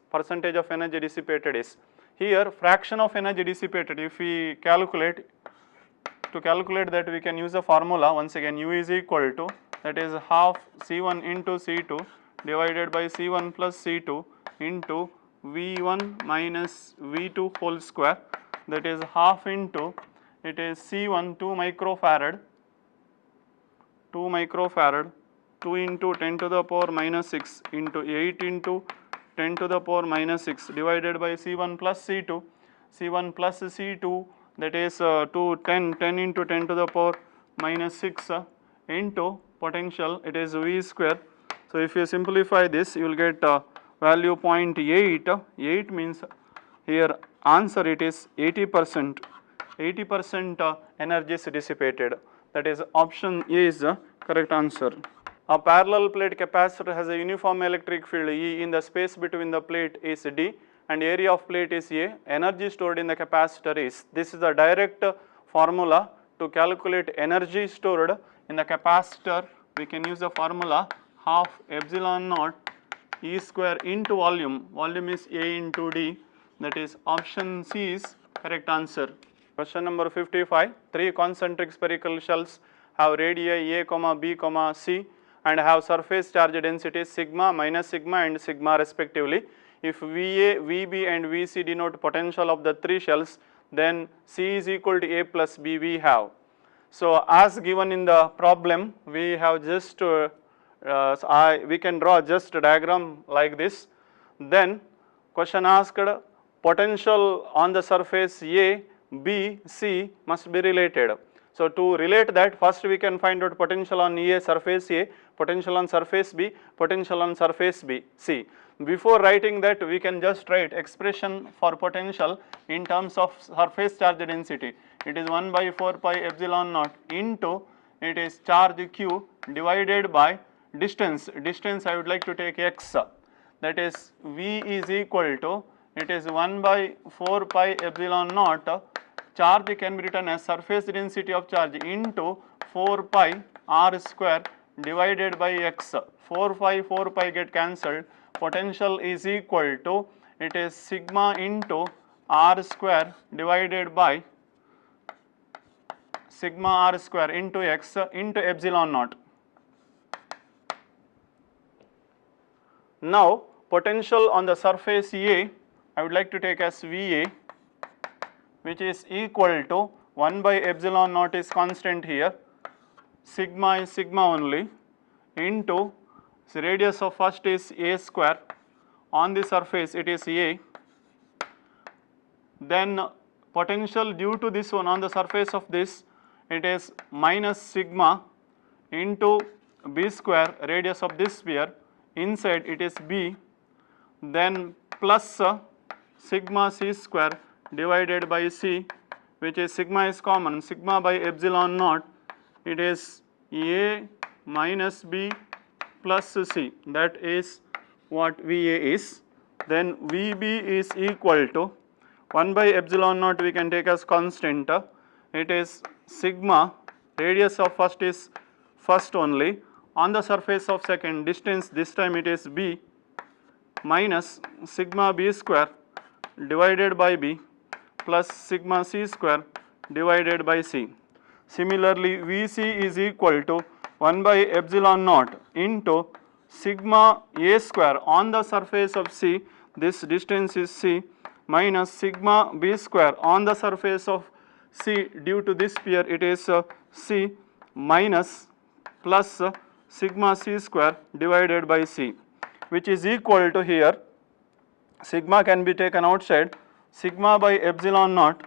here fraction of energy dissipated, if we calculate, to calculate that we can use the formula once again, U is equal to, that is half C1 into C2 divided by C1 plus C2 into V1 minus V2 whole square, that is half into, it is C1 2 microfarad, 2 into 10 to the power minus 6 into 8 into 10 to the power minus 6 divided by C1 plus C2, that is 10 into 10 to the power minus 6 into potential, it is V square. So if you simplify this, you will get value 0.8, 8 means here answer it is 80% energy is dissipated, that is option A is the correct answer. A parallel plate capacitor has a uniform electric field E in the space between the plate is D and area of plate is A. Energy stored in the capacitor is. This is the direct formula to calculate energy stored in the capacitor. We can use the formula half epsilon naught E square into volume. Volume is A into D, that is option C is correct answer. Question number 55. 3 concentric spherical shells have radii A, B, C and have surface charge densities sigma, minus sigma and sigma respectively. If VA, VB and VC denote potential of the 3 shells, then C is equal to A plus B we have. So as given in the problem, we have just we can draw just a diagram like this. Then question asked, potential on the surface A, B, C must be related. So to relate that, first we can find out potential on A, surface A, potential on surface B, potential on surface B, C. Before writing that, we can just write expression for potential in terms of surface charge density. It is 1 by 4 pi epsilon naught into, it is charge Q divided by distance. Distance I would like to take x, that is V is equal to, it is 1 by 4 pi epsilon naught, charge can be written as surface density of charge into 4 pi r square divided by x. 4 pi get cancelled, potential is equal to, it is sigma into r square divided by sigma r square into x into epsilon naught. Now potential on the surface A I would like to take as VA, which is equal to 1 by epsilon naught is constant here, sigma is sigma only, into the radius of first is A square, on the surface it is A, then potential due to this one on the surface of this it is minus sigma into B square, radius of this sphere, inside it is B, then plus sigma C square divided by C, which is sigma is common, sigma by epsilon naught, it is A minus B plus C, that is what VA is. Then VB is equal to 1 by epsilon naught we can take as constant, it is sigma, radius of first is first only, on the surface of second, distance this time it is B, minus sigma B square divided by B plus sigma C square divided by C. Similarly, VC is equal to 1 by epsilon naught into sigma A square on the surface of C, this distance is C, minus sigma B square on the surface of C, due to this sphere it is C, minus plus sigma C square divided by C, which is equal to here, sigma can be taken outside, sigma by epsilon naught,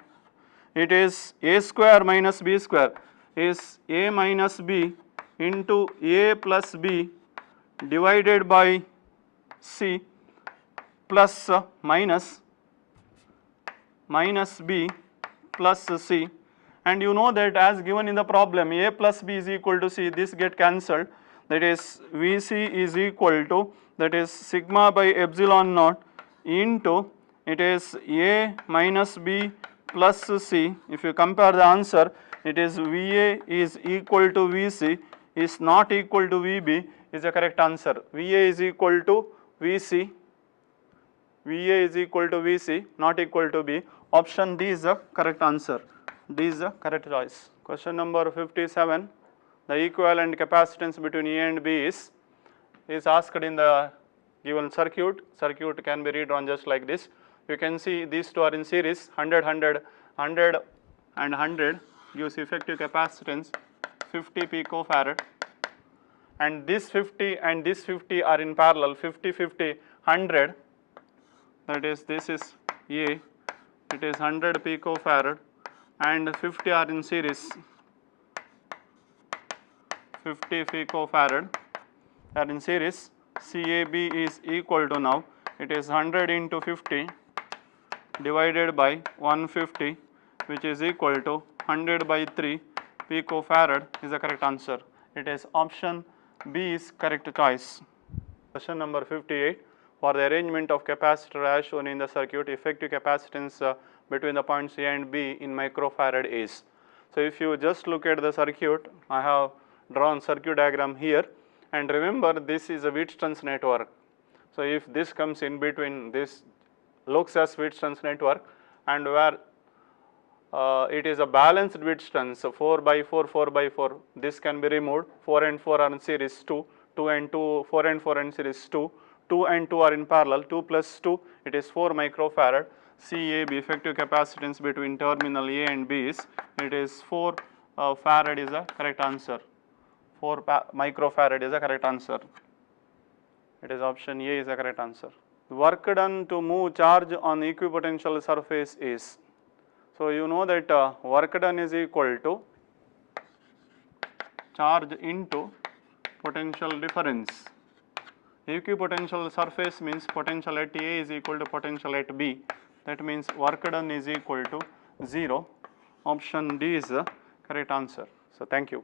it is A square minus B square is A minus B into A plus B divided by C plus minus B plus C, and you know that as given in the problem A plus B is equal to C, this get cancelled, that is VC is equal to, that is sigma by epsilon naught into, it is A minus B plus C. If you compare the answer, it is VA is equal to VC is not equal to VB is the correct answer. VA is equal to VC, VA is equal to VC, not equal to B. Option D is the correct answer. D is the correct choice. Question number 57. The equivalent capacitance between A and B is asked in the given circuit. Circuit can be redrawn just like this. You can see these two are in series, 100, 100, 100 and 100 gives effective capacitance 50 picofarad, and this 50 and this 50 are in parallel, 50, 50, 100, that is this is A, it is 100 picofarad and 50 are in series, 50 picofarad are in series. CAB is equal to, now it is 100 into 50 divided by 150, which is equal to 100 by 3 picofarad is the correct answer. It is option B is correct choice. Question number 58. For the arrangement of capacitor as shown in the circuit, effective capacitance between the points A and B in microfarad is. So if you just look at the circuit, I have drawn circuit diagram here, and remember this is a Wheatstone's network. So if this comes in between, this looks as Wheatstone's network, and where it is a balanced Wheatstone, so 4 by 4, 4 by 4, this can be removed, 4 and 4 are in series 2, 2 and 2, 4 and 4 in series 2, 2 and 2 are in parallel, 2 plus 2, it is 4 microfarad. CAB, effective capacitance between terminal A and B is, it is 4 farad is the correct answer. 4 microfarad is the correct answer. It is option A is the correct answer. Work done to move charge on equipotential surface is. So you know that work done is equal to charge into potential difference. Equipotential surface means potential at A is equal to potential at B. That means work done is equal to 0. Option D is the correct answer. So thank you.